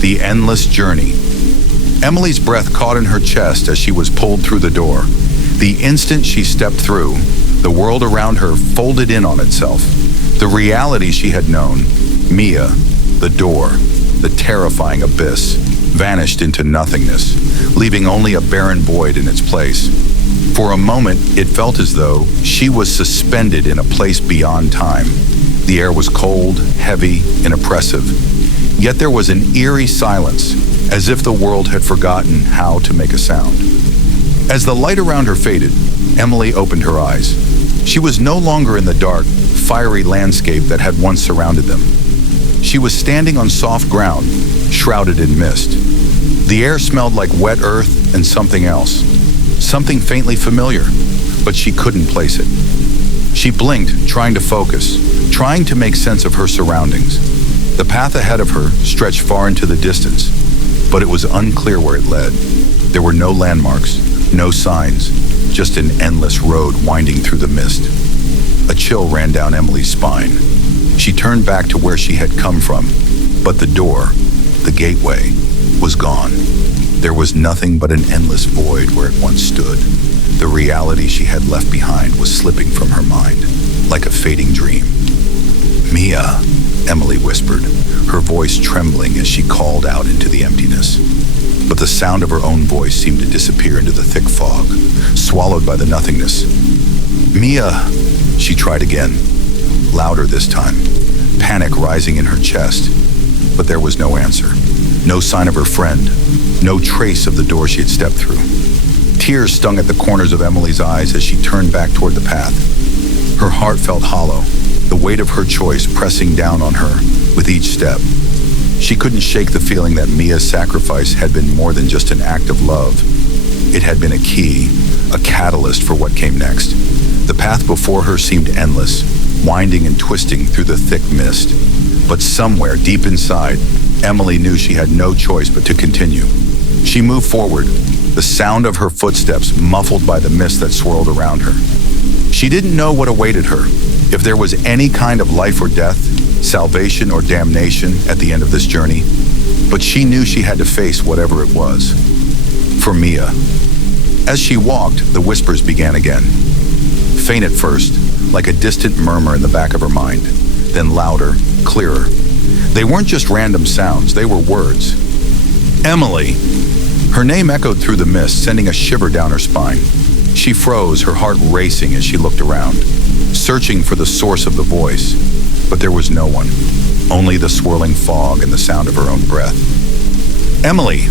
The Endless Journey. Emily's breath caught in her chest as she was pulled through the door. The instant she stepped through, the world around her folded in on itself. The reality she had known, Mia, the door, the terrifying abyss, vanished into nothingness, leaving only a barren void in its place. For a moment, it felt as though she was suspended in a place beyond time. The air was cold, heavy, and oppressive. Yet there was an eerie silence, as if the world had forgotten how to make a sound. As the light around her faded, Emily opened her eyes. She was no longer in the dark, fiery landscape that had once surrounded them. She was standing on soft ground, shrouded in mist. The air smelled like wet earth and something else. Something faintly familiar, but she couldn't place it. She blinked, trying to focus, trying to make sense of her surroundings. The path ahead of her stretched far into the distance, but it was unclear where it led. There were no landmarks, no signs, just an endless road winding through the mist. A chill ran down Emily's spine. She turned back to where she had come from, but the door, the gateway, was gone. There was nothing but an endless void where it once stood. The reality she had left behind was slipping from her mind, like a fading dream. "Mia," Emily whispered, her voice trembling as she called out into the emptiness. But the sound of her own voice seemed to disappear into the thick fog, swallowed by the nothingness. "Mia," she tried again, louder this time, panic rising in her chest. But there was no answer. No sign of her friend, no trace of the door she had stepped through. Tears stung at the corners of Emily's eyes as she turned back toward the path. Her heart felt hollow, the weight of her choice pressing down on her with each step. She couldn't shake the feeling that Mia's sacrifice had been more than just an act of love. It had been a key, a catalyst for what came next. The path before her seemed endless, winding and twisting through the thick mist. But somewhere deep inside, Emily knew she had no choice but to continue. She moved forward, the sound of her footsteps muffled by the mist that swirled around her. She didn't know what awaited her, if there was any kind of life or death, salvation or damnation at the end of this journey, but she knew she had to face whatever it was. For Mia. As she walked, the whispers began again. Faint at first, like a distant murmur in the back of her mind, then louder, clearer. They weren't just random sounds, they were words. "Emily!" Her name echoed through the mist, sending a shiver down her spine. She froze, her heart racing as she looked around, searching for the source of the voice. But there was no one, only the swirling fog and the sound of her own breath. "Emily!"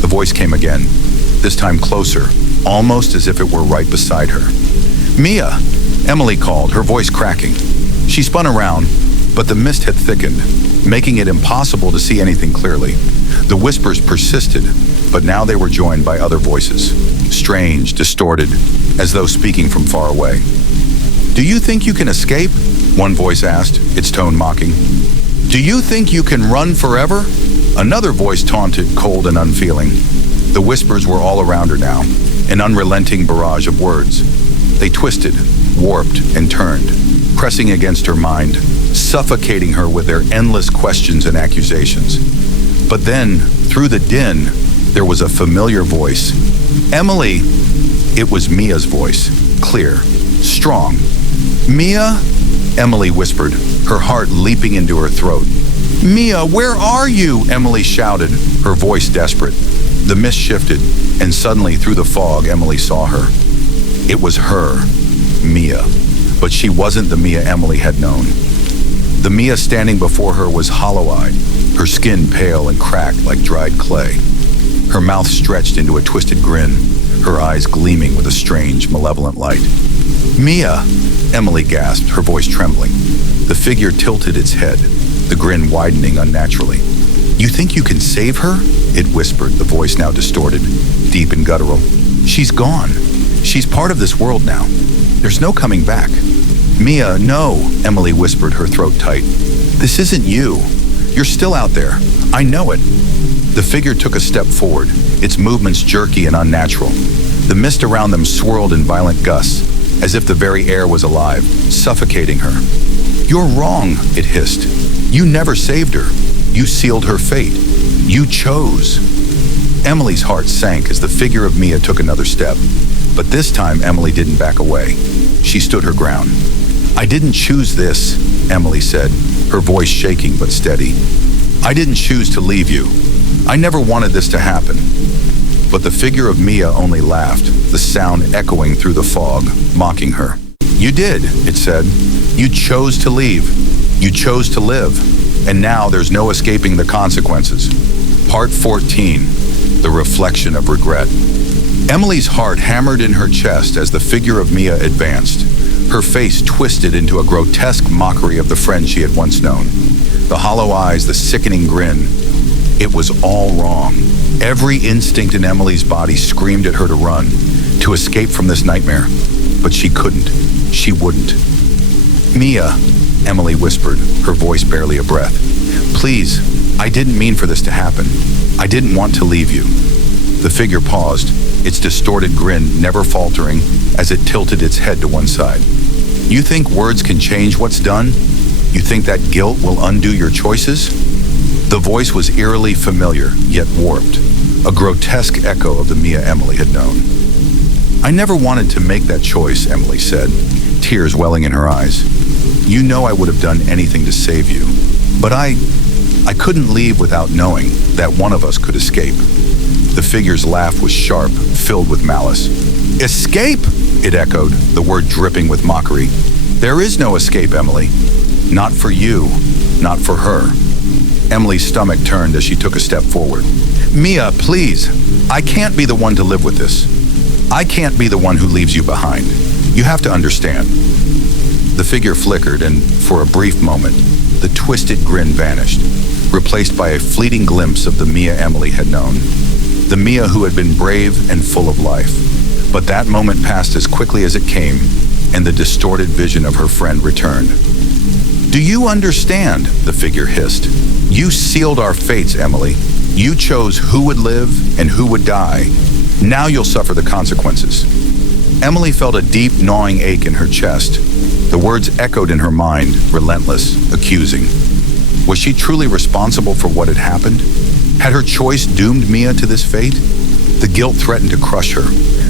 The voice came again, this time closer, almost as if it were right beside her. "Mia!" Emily called, her voice cracking. She spun around, but the mist had thickened, making it impossible to see anything clearly. The whispers persisted, but now they were joined by other voices, strange, distorted, as though speaking from far away. "Do you think you can escape?" one voice asked, its tone mocking. "Do you think you can run forever?" Another voice taunted, cold and unfeeling. The whispers were all around her now, an unrelenting barrage of words. They twisted, warped, and turned, pressing against her mind, suffocating her with their endless questions and accusations. But then, through the din, there was a familiar voice. "Emily!" It was Mia's voice, clear, strong. "Mia?" Emily whispered, her heart leaping into her throat. "Mia, where are you?" Emily shouted, her voice desperate. The mist shifted, and suddenly through the fog, Emily saw her. It was her, Mia, but she wasn't the Mia Emily had known. The Mia standing before her was hollow-eyed, her skin pale and cracked like dried clay. Her mouth stretched into a twisted grin, her eyes gleaming with a strange, malevolent light. "Mia!" Emily gasped, her voice trembling. The figure tilted its head, the grin widening unnaturally. "You think you can save her?" It whispered, the voice now distorted, deep and guttural. "She's gone. She's part of this world now. There's no coming back." "Mia, no," Emily whispered, her throat tight. "This isn't you. You're still out there. I know it." The figure took a step forward, its movements jerky and unnatural. The mist around them swirled in violent gusts, as if the very air was alive, suffocating her. "You're wrong," it hissed. "You never saved her. You sealed her fate. You chose." Emily's heart sank as the figure of Mia took another step. But this time, Emily didn't back away. She stood her ground. I didn't choose this, Emily said, her voice shaking but steady. I didn't choose to leave you. I never wanted this to happen. But the figure of Mia only laughed, the sound echoing through the fog, mocking her. You did, it said. You chose to leave. You chose to live. And now there's no escaping the consequences. Part 14, The Reflection of Regret. Emily's heart hammered in her chest as the figure of Mia advanced, her face twisted into a grotesque mockery of the friend she had once known. The hollow eyes, the sickening grin. It was all wrong. Every instinct in Emily's body screamed at her to run, to escape from this nightmare. But she couldn't. She wouldn't. Mia, Emily whispered, her voice barely a breath. Please, I didn't mean for this to happen. I didn't want to leave you. The figure paused, its distorted grin never faltering as it tilted its head to one side. You think words can change what's done? You think that guilt will undo your choices? The voice was eerily familiar, yet warped, a grotesque echo of the Mia Emily had known. I never wanted to make that choice, Emily said, tears welling in her eyes. You know I would have done anything to save you. But I couldn't leave without knowing that one of us could escape. The figure's laugh was sharp, filled with malice. Escape? It echoed, the word dripping with mockery. There is no escape, Emily. Not for you, not for her. Emily's stomach turned as she took a step forward. Mia, please. I can't be the one to live with this. I can't be the one who leaves you behind. You have to understand. The figure flickered, and for a brief moment, the twisted grin vanished, replaced by a fleeting glimpse of the Mia Emily had known. The Mia who had been brave and full of life. But that moment passed as quickly as it came, and the distorted vision of her friend returned. Do you understand? The figure hissed. You sealed our fates, Emily. You chose who would live and who would die. Now you'll suffer the consequences. Emily felt a deep, gnawing ache in her chest. The words echoed in her mind, relentless, accusing. Was she truly responsible for what had happened? Had her choice doomed Mia to this fate? The guilt threatened to crush her,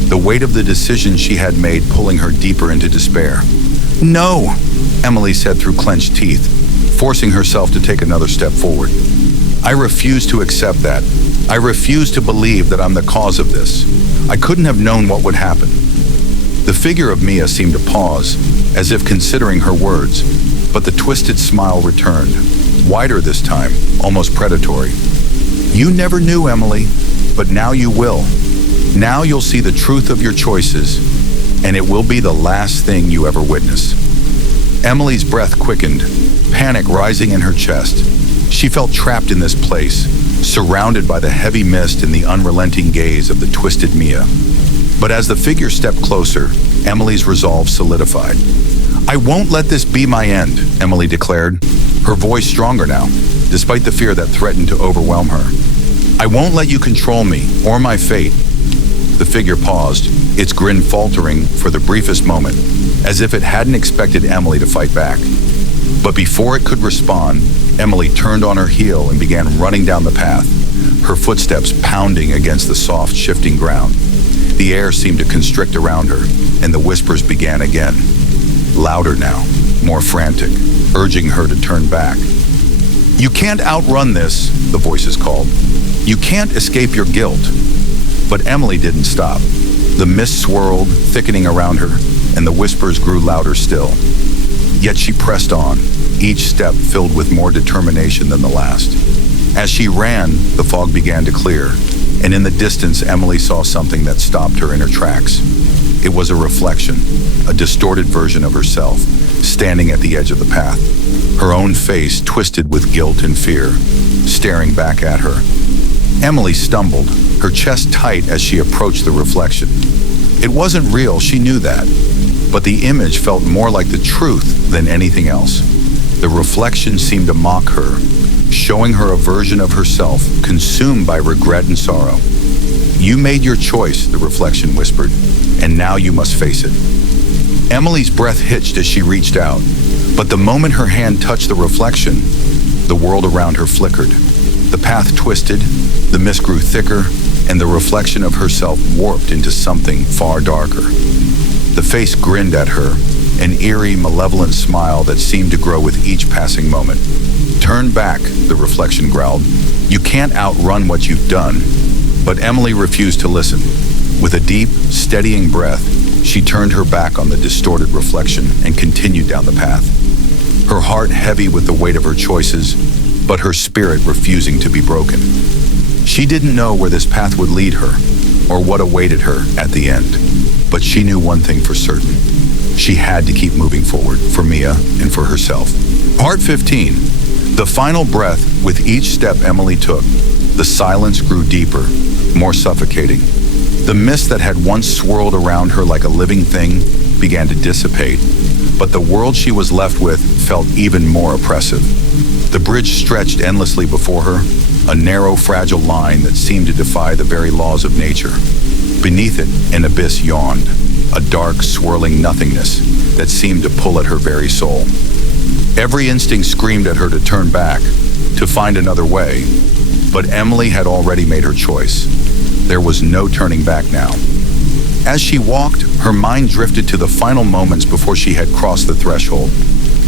the weight of the decision she had made pulling her deeper into despair. No, Emily said through clenched teeth, forcing herself to take another step forward. I refuse to accept that. I refuse to believe that I'm the cause of this. I couldn't have known what would happen. The figure of Mia seemed to pause, as if considering her words, but the twisted smile returned, wider this time, almost predatory. You never knew, Emily, but now you will. Now you'll see the truth of your choices, and it will be the last thing you ever witness. Emily's breath quickened, panic rising in her chest. She felt trapped in this place, surrounded by the heavy mist and the unrelenting gaze of the twisted Mia. But as the figure stepped closer, Emily's resolve solidified. I won't let this be my end, Emily declared, her voice stronger now, despite the fear that threatened to overwhelm her. I won't let you control me or my fate. The figure paused, its grin faltering for the briefest moment, as if it hadn't expected Emily to fight back. But before it could respond, Emily turned on her heel and began running down the path, her footsteps pounding against the soft, shifting ground. The air seemed to constrict around her, and the whispers began again. Louder now, more frantic, urging her to turn back. You can't outrun this, the voices called. You can't escape your guilt. But Emily didn't stop. The mist swirled, thickening around her, and the whispers grew louder still. Yet she pressed on, each step filled with more determination than the last. As she ran, the fog began to clear, and in the distance Emily saw something that stopped her in her tracks. It was a reflection, a distorted version of herself, standing at the edge of the path, her own face twisted with guilt and fear, staring back at her. Emily stumbled, her chest tight as she approached the reflection. It wasn't real, she knew that, but the image felt more like the truth than anything else. The reflection seemed to mock her, showing her a version of herself consumed by regret and sorrow. You made your choice, the reflection whispered, and now you must face it. Emily's breath hitched as she reached out, but the moment her hand touched the reflection, the world around her flickered. The path twisted, the mist grew thicker, and the reflection of herself warped into something far darker. The face grinned at her, an eerie, malevolent smile that seemed to grow with each passing moment. "Turn back," the reflection growled. "You can't outrun what you've done." But Emily refused to listen. With a deep, steadying breath, she turned her back on the distorted reflection and continued down the path. Her heart heavy with the weight of her choices, but her spirit refusing to be broken. She didn't know where this path would lead her, or what awaited her at the end. But she knew one thing for certain. She had to keep moving forward, for Mia and for herself. Part 15. The final breath. With each step Emily took, the silence grew deeper, more suffocating. The mist that had once swirled around her like a living thing began to dissipate, but the world she was left with felt even more oppressive. The bridge stretched endlessly before her, a narrow, fragile line that seemed to defy the very laws of nature. Beneath it, an abyss yawned, a dark, swirling nothingness that seemed to pull at her very soul. Every instinct screamed at her to turn back, to find another way, but Emily had already made her choice. There was no turning back now. As she walked, her mind drifted to the final moments before she had crossed the threshold.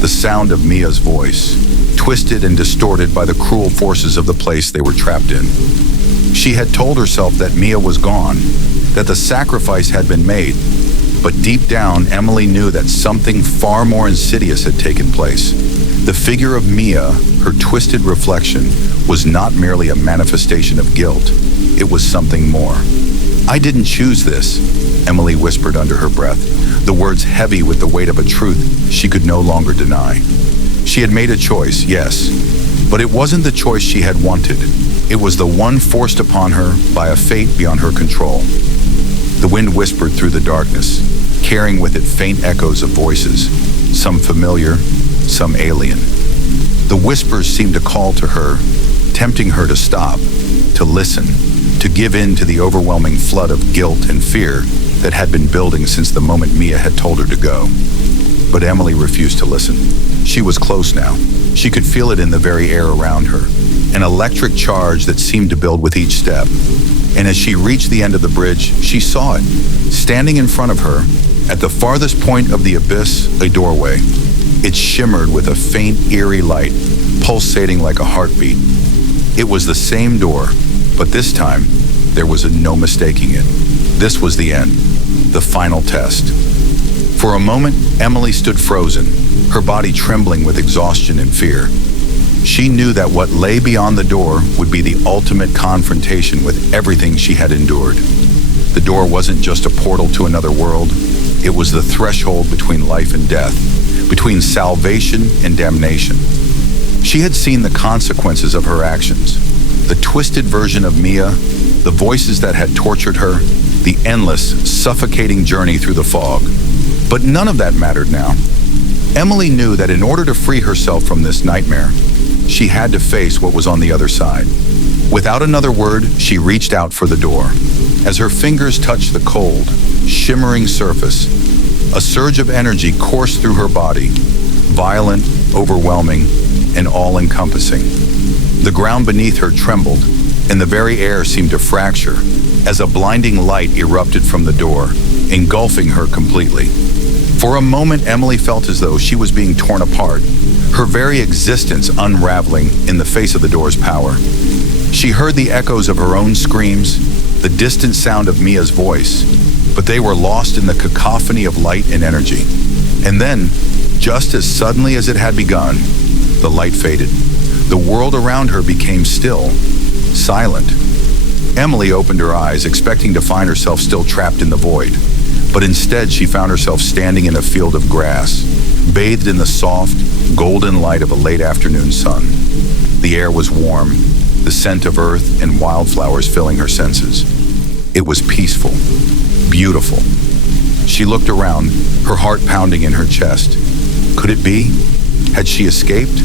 The sound of Mia's voice, twisted and distorted by the cruel forces of the place they were trapped in. She had told herself that Mia was gone, that the sacrifice had been made, but deep down, Emily knew that something far more insidious had taken place. The figure of Mia, her twisted reflection, was not merely a manifestation of guilt. It was something more. "I didn't choose this," Emily whispered under her breath, the words heavy with the weight of a truth she could no longer deny. She had made a choice, yes, but it wasn't the choice she had wanted. It was the one forced upon her by a fate beyond her control. The wind whispered through the darkness, carrying with it faint echoes of voices, some familiar, some alien. The whispers seemed to call to her, tempting her to stop, to listen, to give in to the overwhelming flood of guilt and fear that had been building since the moment Mia had told her to go. But Emily refused to listen. She was close now. She could feel it in the very air around her, an electric charge that seemed to build with each step. And as she reached the end of the bridge, she saw it, standing in front of her, at the farthest point of the abyss, a doorway. It shimmered with a faint, eerie light, pulsating like a heartbeat. It was the same door, but this time, there was no mistaking it. This was the end, the final test. For a moment, Emily stood frozen, her body trembling with exhaustion and fear. She knew that what lay beyond the door would be the ultimate confrontation with everything she had endured. The door wasn't just a portal to another world, it was the threshold between life and death, between salvation and damnation. She had seen the consequences of her actions, the twisted version of Mia, the voices that had tortured her, the endless, suffocating journey through the fog. But none of that mattered now. Emily knew that in order to free herself from this nightmare, she had to face what was on the other side. Without another word, she reached out for the door. As her fingers touched the cold, shimmering surface, a surge of energy coursed through her body, violent, overwhelming, and all-encompassing. The ground beneath her trembled, and the very air seemed to fracture as a blinding light erupted from the door, engulfing her completely. For a moment, Emily felt as though she was being torn apart, her very existence unraveling in the face of the door's power. She heard the echoes of her own screams, the distant sound of Mia's voice, but they were lost in the cacophony of light and energy. And then, just as suddenly as it had begun, the light faded. The world around her became still, silent. Emily opened her eyes, expecting to find herself still trapped in the void. But instead, she found herself standing in a field of grass, bathed in the soft, golden light of a late afternoon sun. The air was warm, the scent of earth and wildflowers filling her senses. It was peaceful, beautiful. She looked around, her heart pounding in her chest. Could it be? Had she escaped?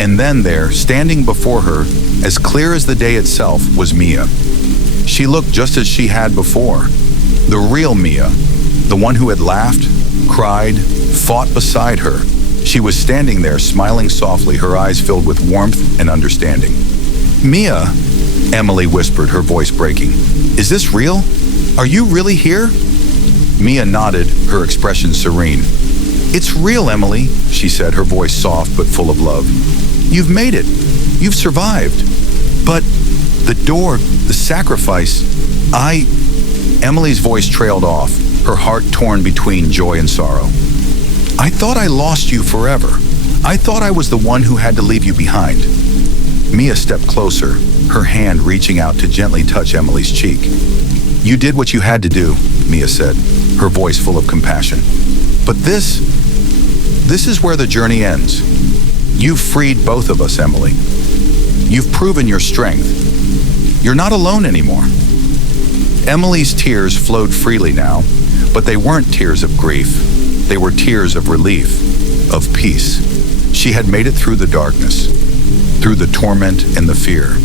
And then there, standing before her, as clear as the day itself, was Mia. She looked just as she had before. The real Mia, the one who had laughed, cried, fought beside her. She was standing there, smiling softly, her eyes filled with warmth and understanding. "Mia," Emily whispered, her voice breaking. "Is this real? Are you really here?" Mia nodded, her expression serene. "It's real, Emily," she said, her voice soft but full of love. "You've made it. You've survived. But the door, the sacrifice, Emily's voice trailed off, her heart torn between joy and sorrow. "I thought I lost you forever. I thought I was the one who had to leave you behind." Mia stepped closer, her hand reaching out to gently touch Emily's cheek. "You did what you had to do," Mia said, her voice full of compassion. "But this is where the journey ends. You've freed both of us, Emily. You've proven your strength. You're not alone anymore." Emily's tears flowed freely now, but they weren't tears of grief. They were tears of relief, of peace. She had made it through the darkness, through the torment and the fear.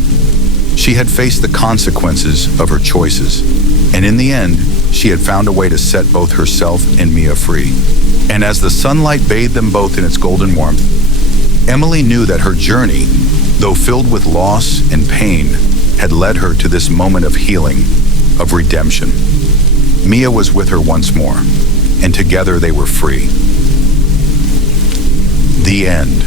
She had faced the consequences of her choices, and in the end, she had found a way to set both herself and Mia free. And as the sunlight bathed them both in its golden warmth, Emily knew that her journey, though filled with loss and pain, had led her to this moment of healing, of redemption. Mia was with her once more, and together they were free. The end.